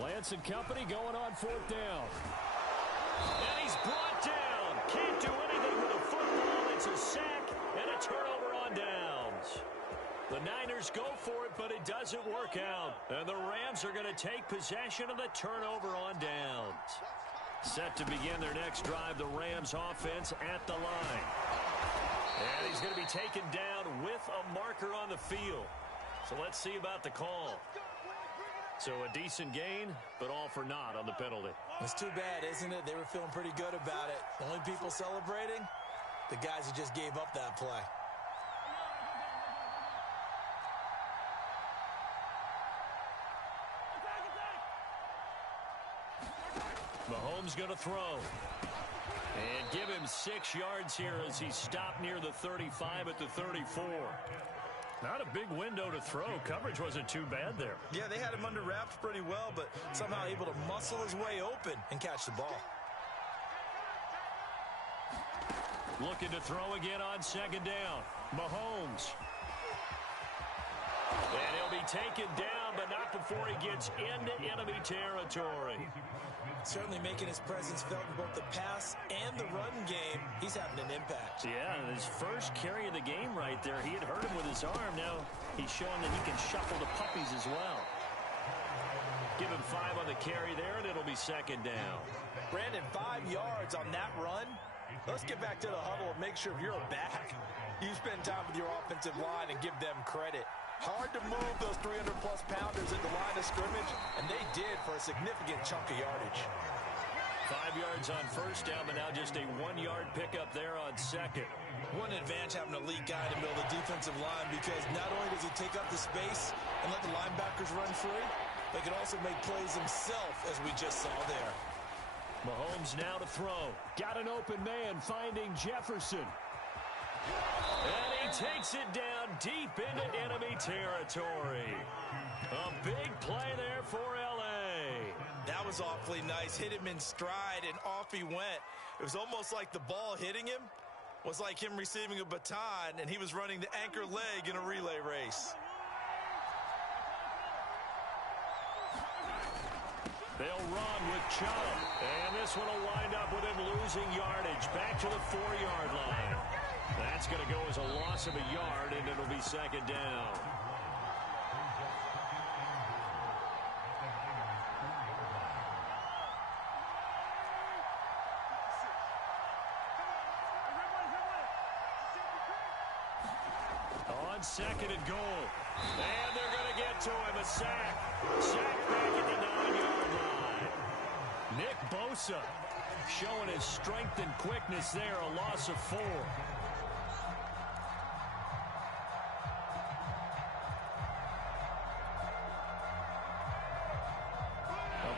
Lance and company going on 4th down. And he's brought down. Can't do anything with a football. It's a sack and a turnover on downs. The Niners go for it, but it doesn't work out. And the Rams are going to take possession of the turnover on downs. Set to begin their next drive, the Rams offense at the line. And he's going to be taken down with a marker on the field. So let's see about the call. So a decent gain, but all for naught on the penalty. It's too bad, isn't it? They were feeling pretty good about it. The only people celebrating, the guys who just gave up that play. Mahomes going to throw. And give him 6 yards here as he stopped near the 35 at the 34. Not a big window to throw. Coverage wasn't too bad there. Yeah, they had him under wraps pretty well, but somehow able to muscle his way open and catch the ball. Looking to throw again on 2nd down. Mahomes. And he'll be taken down, but not before he gets into enemy territory. Certainly making his presence felt in both the pass and the run game. He's having an impact. Yeah, his first carry of the game right there. He had hurt him with his arm. Now he's showing that he can shuffle the puppies as well. Give him 5 on the carry there, and it'll be 2nd down. Brandon, 5 yards on that run. Let's get back to the huddle and make sure if you're a back, you spend time with your offensive line and give them credit. Hard to move those 300-plus pounders at the line of scrimmage, and they did for a significant chunk of yardage. 5 yards on 1st down, but now just a 1-yard pickup there on 2nd. What an advantage having a elite guy to build a defensive line, because not only does he take up the space and let the linebackers run free, but he can also make plays himself, as we just saw there. Mahomes now to throw. Got an open man finding Jefferson. And he takes it down deep into enemy territory. A big play there for L.A. That was awfully nice. Hit him in stride, and off he went. It was almost like the ball hitting him was like him receiving a baton, and he was running the anchor leg in a relay race. They'll run with Chubb. And this one will wind up with him losing yardage. Back to the 4-yard line. That's going to go as a loss of a yard, and it'll be second down. On second and goal. And they're going to get to him. A sack. Sack back at the 9-yard line. Nick Bosa showing his strength and quickness there. A loss of 4. A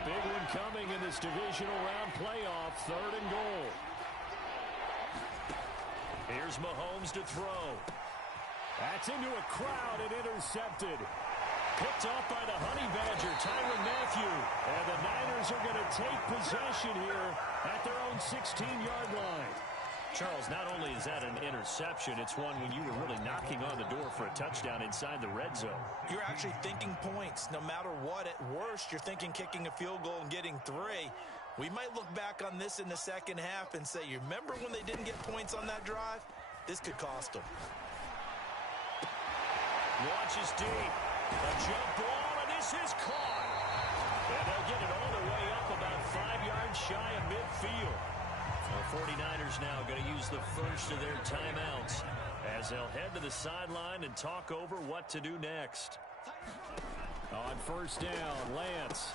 big one coming in this divisional round playoff. 3rd and goal. Here's Mahomes to throw. That's into a crowd and intercepted. Picked off by the Honey Badger, Tyrann Mathieu. And the Niners are going to take possession here at their own 16-yard line. Charles, not only is that an interception, it's one when you were really knocking on the door for a touchdown inside the red zone. You're actually thinking points. No matter what, at worst, you're thinking kicking a field goal and getting 3. We might look back on this in the second half and say, you remember when they didn't get points on that drive? This could cost them. Launches deep. A jump ball, and this is caught. And they'll get it all the way up about 5 yards shy of midfield. The 49ers now going to use the first of their timeouts as they'll head to the sideline and talk over what to do next. On first down, Lance.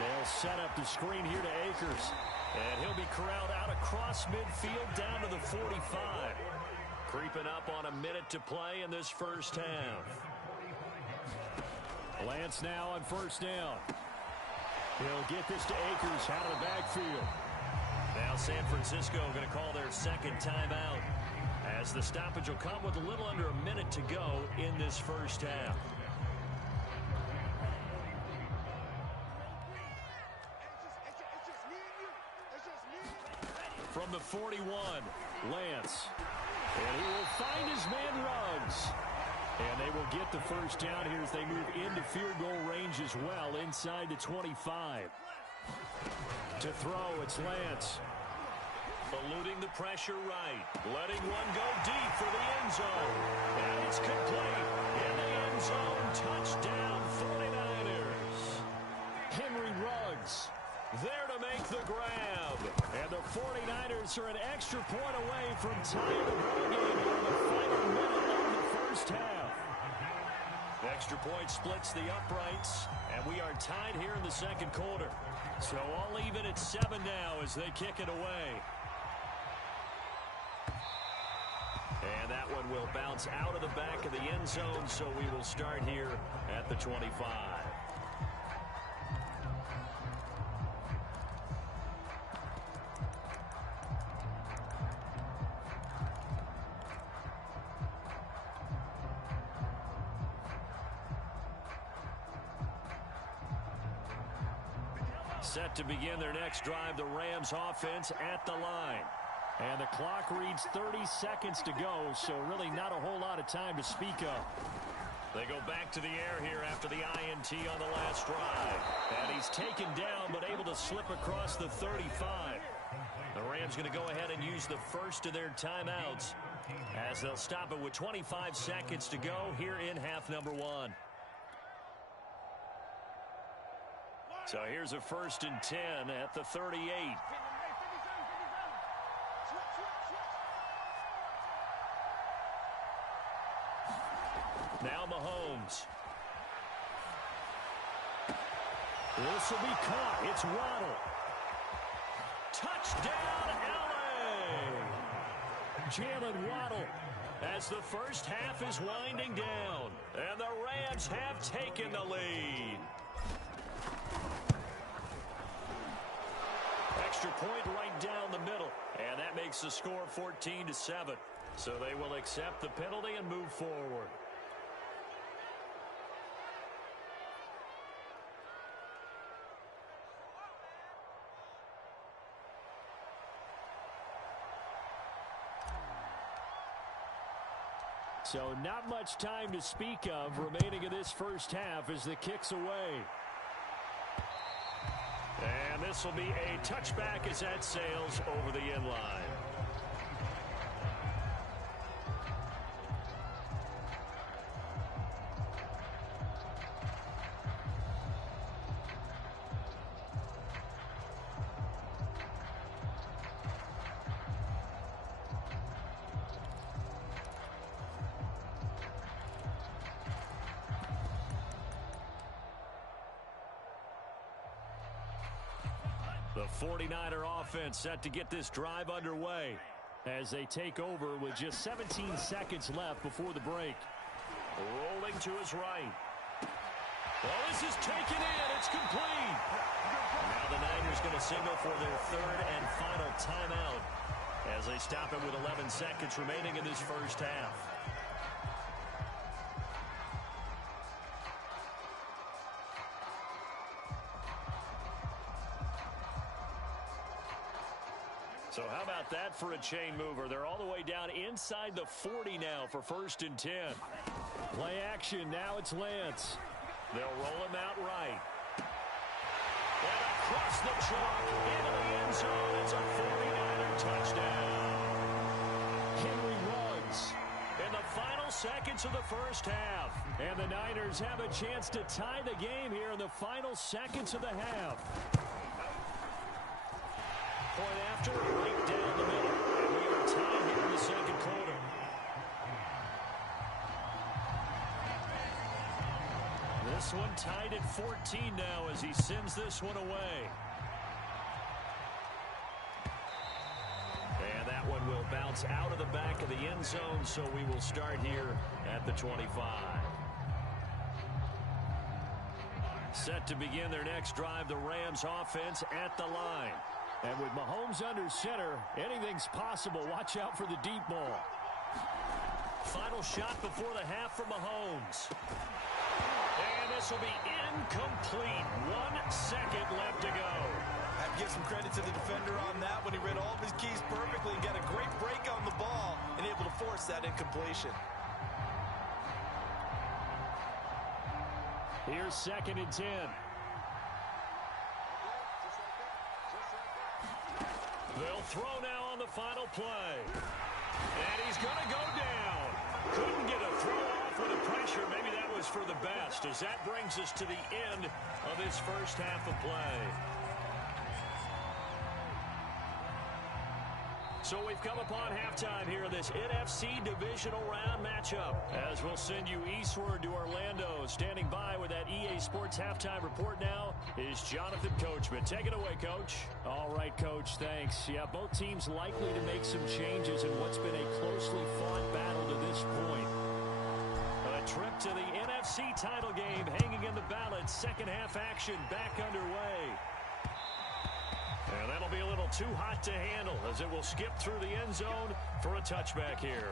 They'll set up the screen here to Akers. And he'll be corralled out across midfield down to the 45. Creeping up on a minute to play in this first half. Lance now on first down. He'll get this to Akers out of the backfield. Now San Francisco going to call their second timeout as the stoppage will come with a little under a minute to go in this first half. From the 41, Lance. And he will find his man Ruggs. And they will get the first down here as they move into field goal range as well inside the 25. To throw, it's Lance. Eluding the pressure right. Letting one go deep for the end zone. And it's complete. In the end zone, touchdown 49ers. Henry Ruggs there to make the grab. And the 49ers are an extra point away from tying the ball game here in the final minute of the first half. Extra point splits the uprights, and we are tied here in the second quarter. So all even at 7 now as they kick it away. And that one will bounce out of the back of the end zone, so we will start here at the 25. Set to begin their next drive, the Rams offense at the line. And the clock reads 30 seconds to go, so really not a whole lot of time to speak of. They go back to the air here after the INT on the last drive. And he's taken down but able to slip across the 35. The Rams going to go ahead and use the first of their timeouts as they'll stop it with 25 seconds to go here in half number 1. So here's a 1st and 10 at the 38. Now Mahomes. This will be caught. It's Waddle. Touchdown, LA! Jalen Waddle as the first half is winding down. And the Rams have taken the lead. Extra point right down the middle, and that makes the score 14-7. So they will accept the penalty and move forward. So not much time to speak of remaining in this first half as the kick's away. this will be a touchback as that sails over the end line. The 49er offense set to get this drive underway as they take over with just 17 seconds left before the break. Rolling to his right. Well, this is taken in. It's complete. Now the Niners going to signal for their third and final timeout as they stop it with 11 seconds remaining in this first half. So how about that for a chain mover? They're all the way down inside the 40 now for 1st and 10. Play action. Now it's Lance. They'll roll him out right. And across the chalk into the end zone. It's a 49er touchdown. Henry runs in the final seconds of the first half. And the Niners have a chance to tie the game here in the final seconds of the half. Point after, right down the middle. And we are tied here in the second quarter. This one tied at 14 now as he sends this one away. And that one will bounce out of the back of the end zone, so we will start here at the 25. Set to begin their next drive, the Rams offense at the line. And with Mahomes under center, anything's possible. Watch out for the deep ball. Final shot before the half from Mahomes. And this will be incomplete. 1 second left to go. I have to give some credit to the defender on that when he read all of his keys perfectly and got a great break on the ball and able to force that incompletion. Here's 2nd and 10. They'll throw now on the final play. And he's going to go down. Couldn't get a throw off with the pressure. Maybe that was for the best, as that brings us to the end of this first half of play. So we've come upon halftime here in this NFC divisional round matchup. As we'll send you eastward to Orlando. Standing by with that EA Sports halftime report now is Jonathan Coachman. Take it away, Coach. All right, Coach, thanks. Yeah, both teams likely to make some changes in what's been a closely fought battle to this point. A trip to the NFC title game hanging in the balance. Second half action back underway. And that'll be a little too hot to handle as it will skip through the end zone for a touchback here.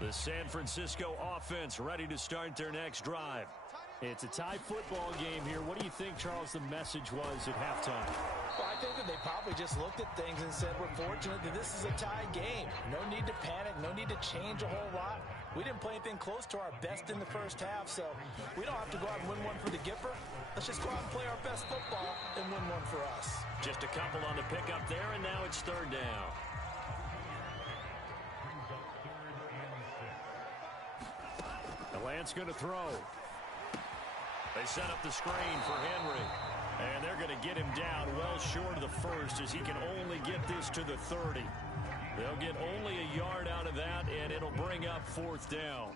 The San Francisco offense ready to start their next drive. It's a tie football game here. What do you think, Charles, the message was at halftime? Well, I think that they probably just looked at things and said, we're fortunate that this is a tie game. No need to panic, no need to change a whole lot. We didn't play anything close to our best in the first half, so we don't have to go out and win one for the Gipper. Let's just go out and play our best football and win one for us. Just a couple on the pickup there, and now it's 3rd down. The Lance going to throw. They set up the screen for Henry. And they're going to get him down well short of the first as he can only get this to the 30. They'll get only a yard out of that, and it'll bring up 4th down.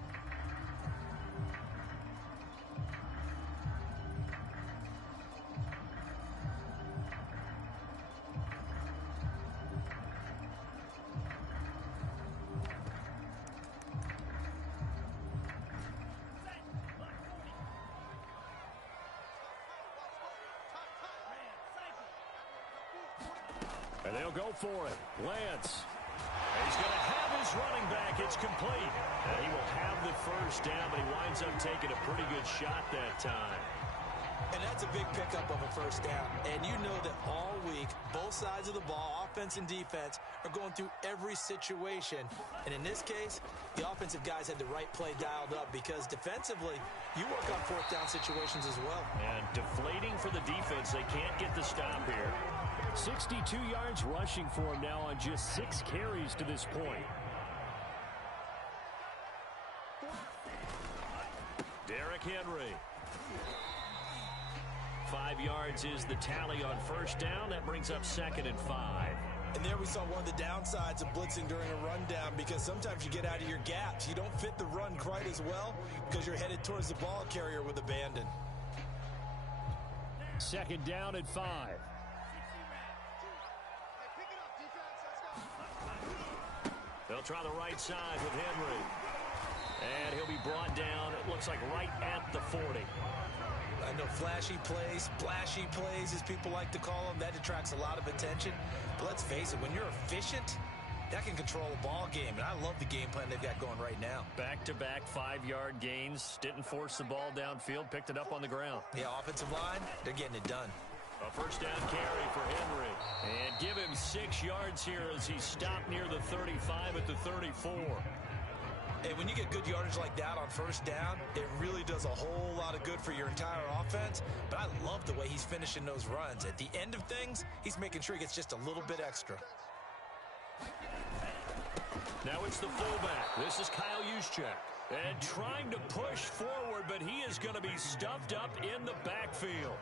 And they'll go for it. Lance. He's going to have his running back. It's complete. And he will have the first down, but he winds up taking a pretty good shot that time. And that's a big pickup of a first down. And you know that all week, both sides of the ball, offense and defense, are going through every situation. And in this case, the offensive guys had the right play dialed up because defensively, you work on fourth down situations as well. And deflating for the defense. They can't get the stop here. 62 yards rushing for him now on just 6 carries to this point. Derrick Henry. 5 yards is the tally on first down. That brings up 2nd and 5. And there we saw one of the downsides of blitzing during a rundown because sometimes you get out of your gaps. You don't fit the run quite as well because you're headed towards the ball carrier with abandon. 2nd down and 5. They'll try the right side with Henry. And he'll be brought down, it looks like right at the 40. I know flashy plays, splashy plays, as people like to call them, that attracts a lot of attention. But let's face it, when you're efficient, that can control a ball game. And I love the game plan they've got going right now. Back-to-back 5-yard gains. Didn't force the ball downfield. Picked it up on the ground. Yeah, offensive line, they're getting it done. A first down carry for Henry. And give him 6 yards here as he stopped near the 35 at the 34. And when you get good yardage like that on first down, it really does a whole lot of good for your entire offense. But I love the way he's finishing those runs. At the end of things, he's making sure he gets just a little bit extra. Now it's the fullback. This is Kyle Juszczyk. And trying to push forward, but he is going to be stuffed up in the backfield.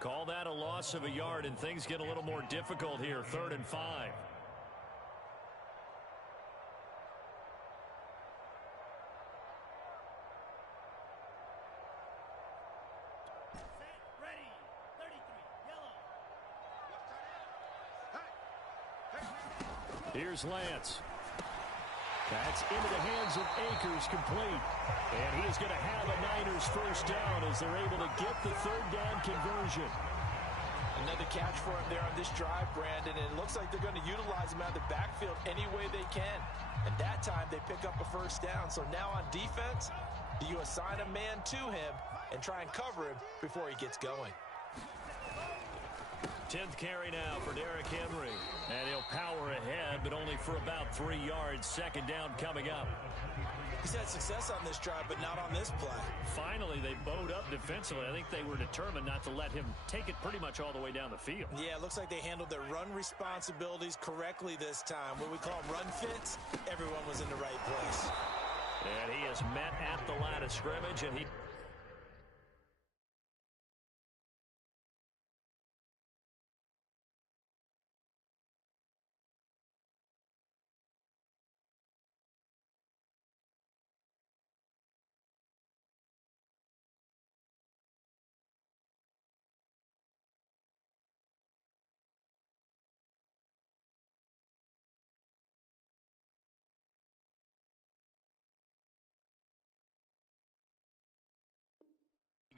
Call that a loss of a yard, and things get a little more difficult here. 3rd and 5. Here's Lance. That's into the hands of Akers, complete. And he is going to have a Niners first down as they're able to get the 3rd down conversion. Another catch for him there on this drive, Brandon, and it looks like they're going to utilize him out of the backfield any way they can. And that time they pick up a first down. So now on defense, do you assign a man to him and try and cover him before he gets going? 10th carry now for Derrick Henry. And he'll power ahead, but only for about 3 yards. 2nd down coming up. He's had success on this drive, but not on this play. Finally, they bowed up defensively. I think they were determined not to let him take it pretty much all the way down the field. Yeah, it looks like they handled their run responsibilities correctly this time. What we call run fits, everyone was in the right place. And he is met at the line of scrimmage, and he...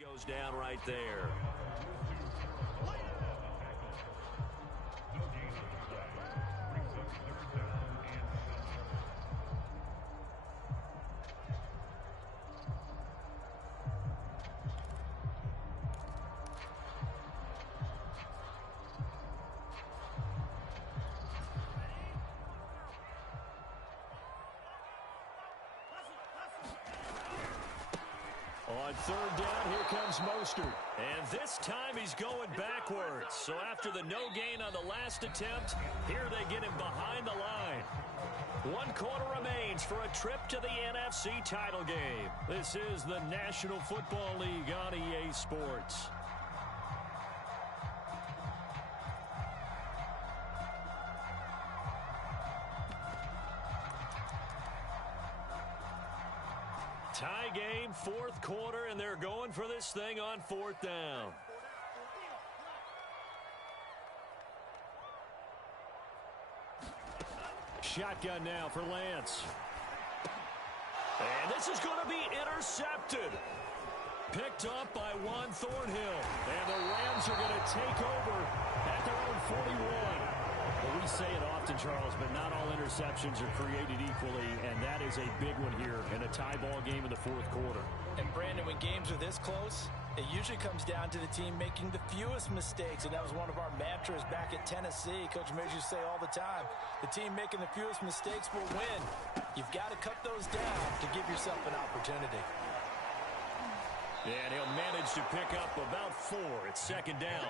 goes down right there. On 3rd down, here comes Mostert. And this time he's going backwards. So after the no gain on the last attempt, here they get him behind the line. 1 quarter remains for a trip to the NFC title game. This is the National Football League on EA Sports. Tie game, 4th quarter, and they're going for this thing on 4th down. Shotgun now for Lance. And this is going to be intercepted. Picked up by Juan Thornhill. And the Rams are going to take over at their own 41. Well, we say it often, Charles, but not all interceptions are created equally, and that is a big one here in a tie ball game in the 4th quarter. And Brandon, when games are this close, It usually comes down to the team making the fewest mistakes, and that was one of our mantras back at Tennessee. Coach Mears used to say all the time, the team making the fewest mistakes will win. You've got to cut those down to give yourself an opportunity. And he'll manage to pick up about 4. It's second down.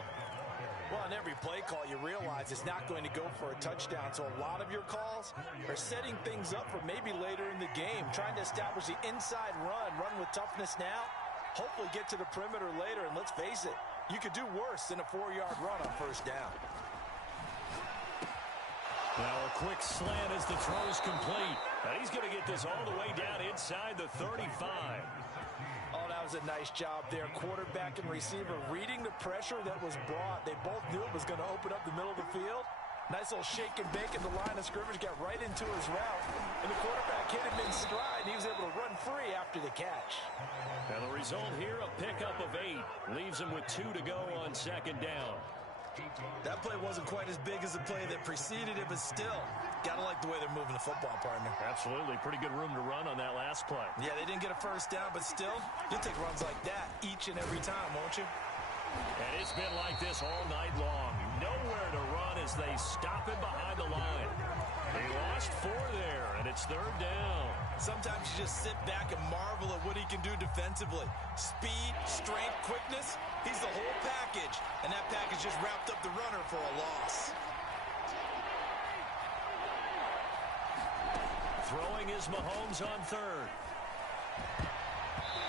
Well, on every play call, you realize it's not going to go for a touchdown. So a lot of your calls are setting things up for maybe later in the game, trying to establish the inside run with toughness now, hopefully get to the perimeter later. And let's face it, you could do worse than a 4-yard run on first down. Now a quick slant as the throw is complete. And he's going to get this all the way down inside the 35. Oh, that was a nice job there. Quarterback and receiver reading the pressure that was brought. They both knew it was going to open up the middle of the field. Nice little shake and bake in the line of scrimmage, got right into his route. And the quarterback hit him in stride, and he was able to run free after the catch. And the result here, a pickup of 8. Leaves him with 2 to go on second down. That play wasn't quite as big as the play that preceded it, but still, gotta like the way they're moving the football, partner. Absolutely. Pretty good room to run on that last play. Yeah, they didn't get a first down, but still, you'll take runs like that each and every time, won't you? And it's been like this all night long. Nowhere to run as they stop him behind the line. They lost 4 there, and it's third down. Sometimes you just sit back and marvel at what he can do defensively. Speed, strength, quickness, he's the whole package. And that package just wrapped up the runner for a loss. Throwing is Mahomes on third.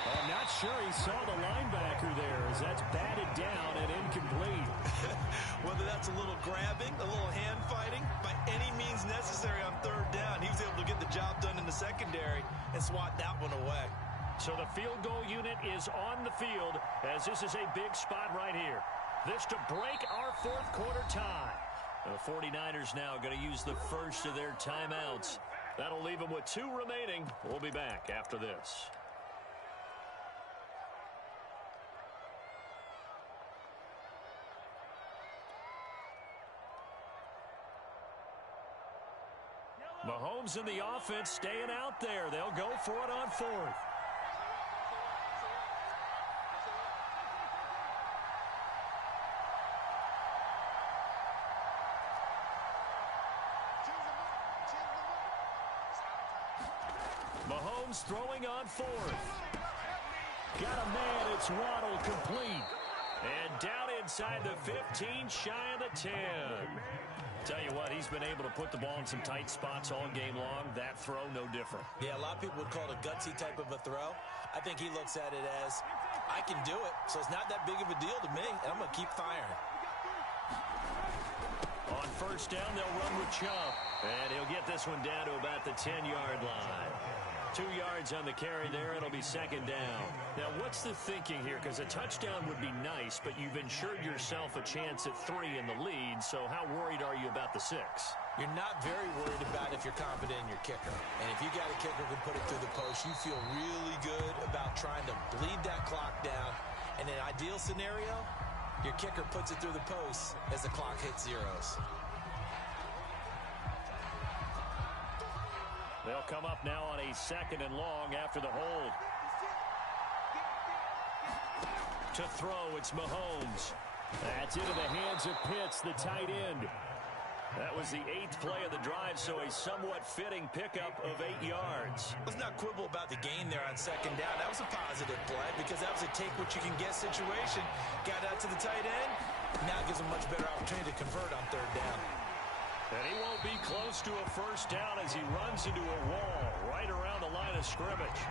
I'm not sure he saw the linebacker there as that's batted down and incomplete. Whether that's a little grabbing, a little hand fighting, by any means necessary on third down, he was able to get the job done in the secondary and swat that one away. So the field goal unit is on the field as this is a big spot right here. This to break our fourth quarter tie. The 49ers now going to use the first of their timeouts. That'll leave them with 2 remaining. We'll be back after this. Mahomes and the offense staying out there. They'll go for it on 4th. Mahomes throwing on 4th. Got a man. It's Waddle complete. And down inside the 15, shy of the 10. Tell you what, he's been able to put the ball in some tight spots all game long. That throw, no different. Yeah, a lot of people would call it a gutsy type of a throw. I think he looks at it as, I can do it, so it's not that big of a deal to me, and I'm going to keep firing. On first down, they'll run with Chubb. And he'll get this one down to about the 10-yard line. 2 yards on the carry there. It'll be second down. Now, what's the thinking here? Because a touchdown would be nice, but you've ensured yourself a chance at 3 in the lead. So how worried are you about the 6? You're not very worried about if you're confident in your kicker. And if you got a kicker who can put it through the post, you feel really good about trying to bleed that clock down. In an ideal scenario, your kicker puts it through the post as the clock hits zeros. They'll come up now on a 2nd and long after the hold. To throw, it's Mahomes. That's into the hands of Pitts, the tight end. That was the 8th play of the drive, so a somewhat fitting pickup of 8 yards. Let's not quibble about the gain there on second down. That was a positive play because that was a take-what-you-can-get situation. Got out to the tight end. Now it gives him a much better opportunity to convert on third down. And he won't be close to a first down as he runs into a wall right around the line of scrimmage.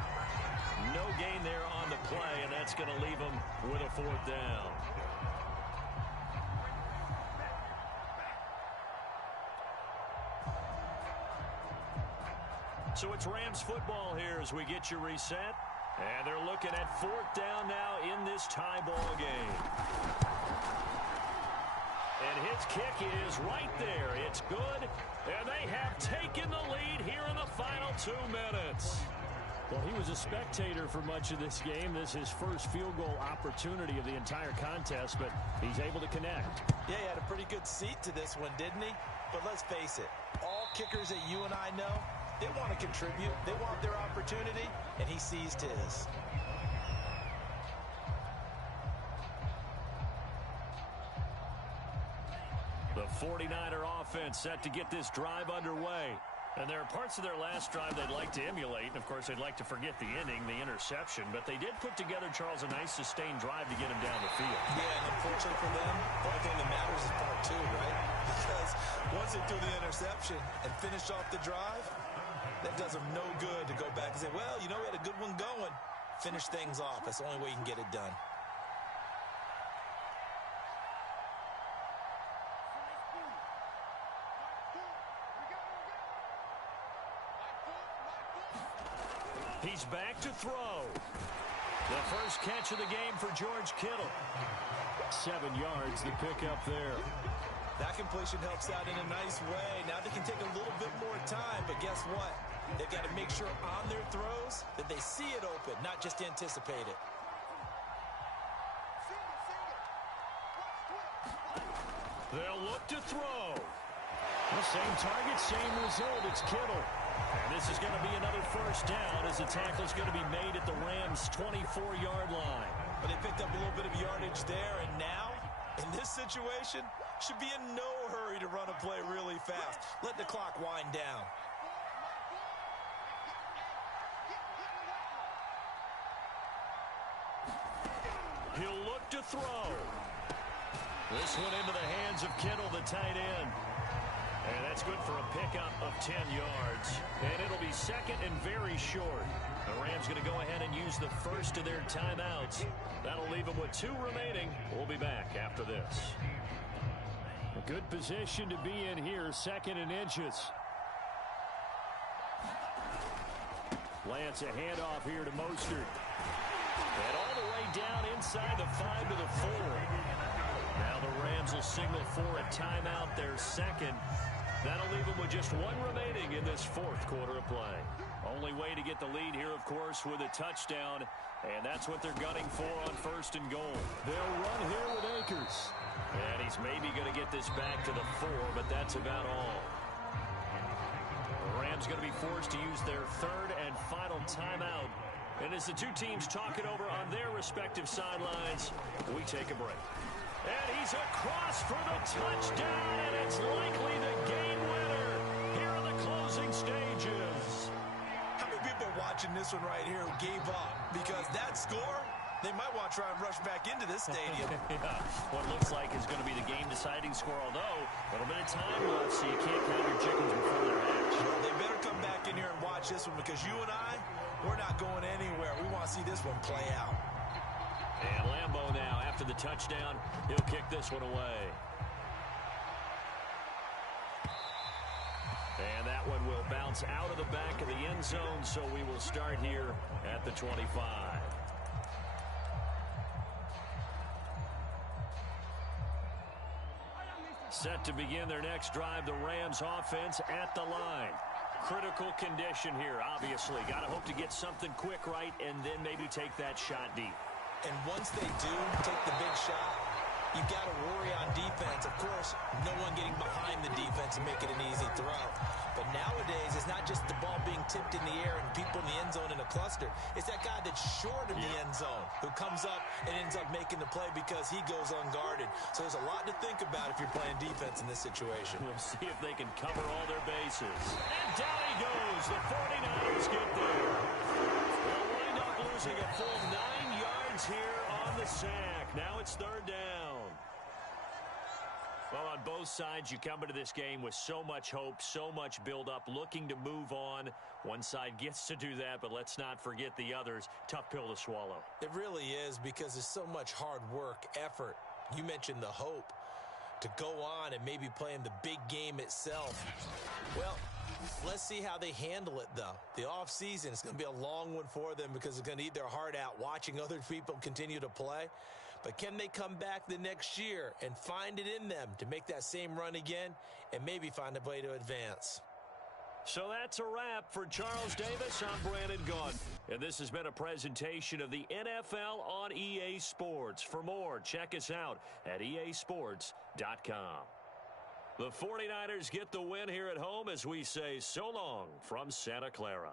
No gain there on the play, and that's going to leave him with a 4th down. So it's Rams football here as we get you reset. And they're looking at 4th down now in this tie ball game. And his kick is right there. It's good. And they have taken the lead here in the final 2 minutes. Well, he was a spectator for much of this game. This is his first field goal opportunity of the entire contest, but he's able to connect. Yeah, he had a pretty good seat to this one, didn't he? But let's face it, all kickers that you and I know, they want to contribute. They want their opportunity, and he seized his. 49er offense set to get this drive underway. And there are parts of their last drive they'd like to emulate. And, of course, they'd like to forget the inning, the interception. But they did put together, Charles, a nice sustained drive to get him down the field. Yeah, and unfortunately for them, the only thing that matters is part two, right? Because once they threw the interception and finished off the drive, that does them no good to go back and say, well, you know, we had a good one going. Finish things off. That's the only way you can get it done. He's back to throw. The first catch of the game for George Kittle. 7 yards the pickup there. That completion helps out in a nice way. Now they can take a little bit more time, but guess what? They've got to make sure on their throws that they see it open, not just anticipate it. They'll look to throw. The same target, same result. It's Kittle. And this is going to be another first down as the tackle's going to be made at the Rams' 24-yard line. But they picked up a little bit of yardage there, and now, in this situation, should be in no hurry to run a play really fast. Let the clock wind down. He'll look to throw. This one into the hands of Kittle, the tight end. And that's good for a pickup of 10 yards. And it'll be second and very short. The Rams going to go ahead and use the first of their timeouts. That'll leave them with 2 remaining. We'll be back after this. A good position to be in here, 2nd and inches. Lance, a handoff here to Mostert. And all the way down inside the 5 to the 4. Now the Rams will signal for a timeout, their second. That'll leave them with just 1 remaining in this 4th quarter of play. Only way to get the lead here, of course, with a touchdown. And that's what they're gunning for on 1st and goal. They'll run here with Akers. And he's maybe going to get this back to the 4, but that's about all. The Rams going to be forced to use their 3rd and final timeout. And as the 2 teams talk it over on their respective sidelines, we take a break. And he's across for the touchdown, and it's likely the game winner here in the closing stages. How many people are watching this one right here who gave up? Because that score, they might want to try and rush back into this stadium. Yeah, what looks like is going to be the game-deciding score, although a little bit of time left, so you can't count your chickens before they're hatched. Well, they better come back in here and watch this one, because you and I, we're not going anywhere. We want to see this one play out. And Lambeau now, after the touchdown, he'll kick this one away. And that one will bounce out of the back of the end zone, so we will start here at the 25. Set to begin their next drive, the Rams offense at the line. Critical condition here, obviously. Got to hope to get something quick right and then maybe take that shot deep. And once they do take the big shot, you've got to worry on defense. Of course, no one getting behind the defense and make it an easy throw. But nowadays, it's not just the ball being tipped in the air and people in the end zone in a cluster. It's that guy that's short of the end zone who comes up and ends up making the play because he goes unguarded. So there's a lot to think about if you're playing defense in this situation. We'll see if they can cover all their bases. And down he goes. The 49ers get there. They'll wind up losing a full 9 yards here on the sack. Now it's 3rd down. Well, on both sides, you come into this game with so much hope, so much build-up, looking to move on. One side gets to do that, but let's not forget the others. Tough pill to swallow. It really is, because there's so much hard work, effort. You mentioned the hope to go on and maybe play in the big game itself. Well, let's see how they handle it, though. The offseason is going to be a long one for them because they're going to eat their heart out watching other people continue to play. But can they come back the next year and find it in them to make that same run again and maybe find a way to advance? So that's a wrap for Charles Davis. I'm Brandon Gaudin. And this has been a presentation of the NFL on EA Sports. For more, check us out at easports.com. The 49ers get the win here at home as we say so long from Santa Clara.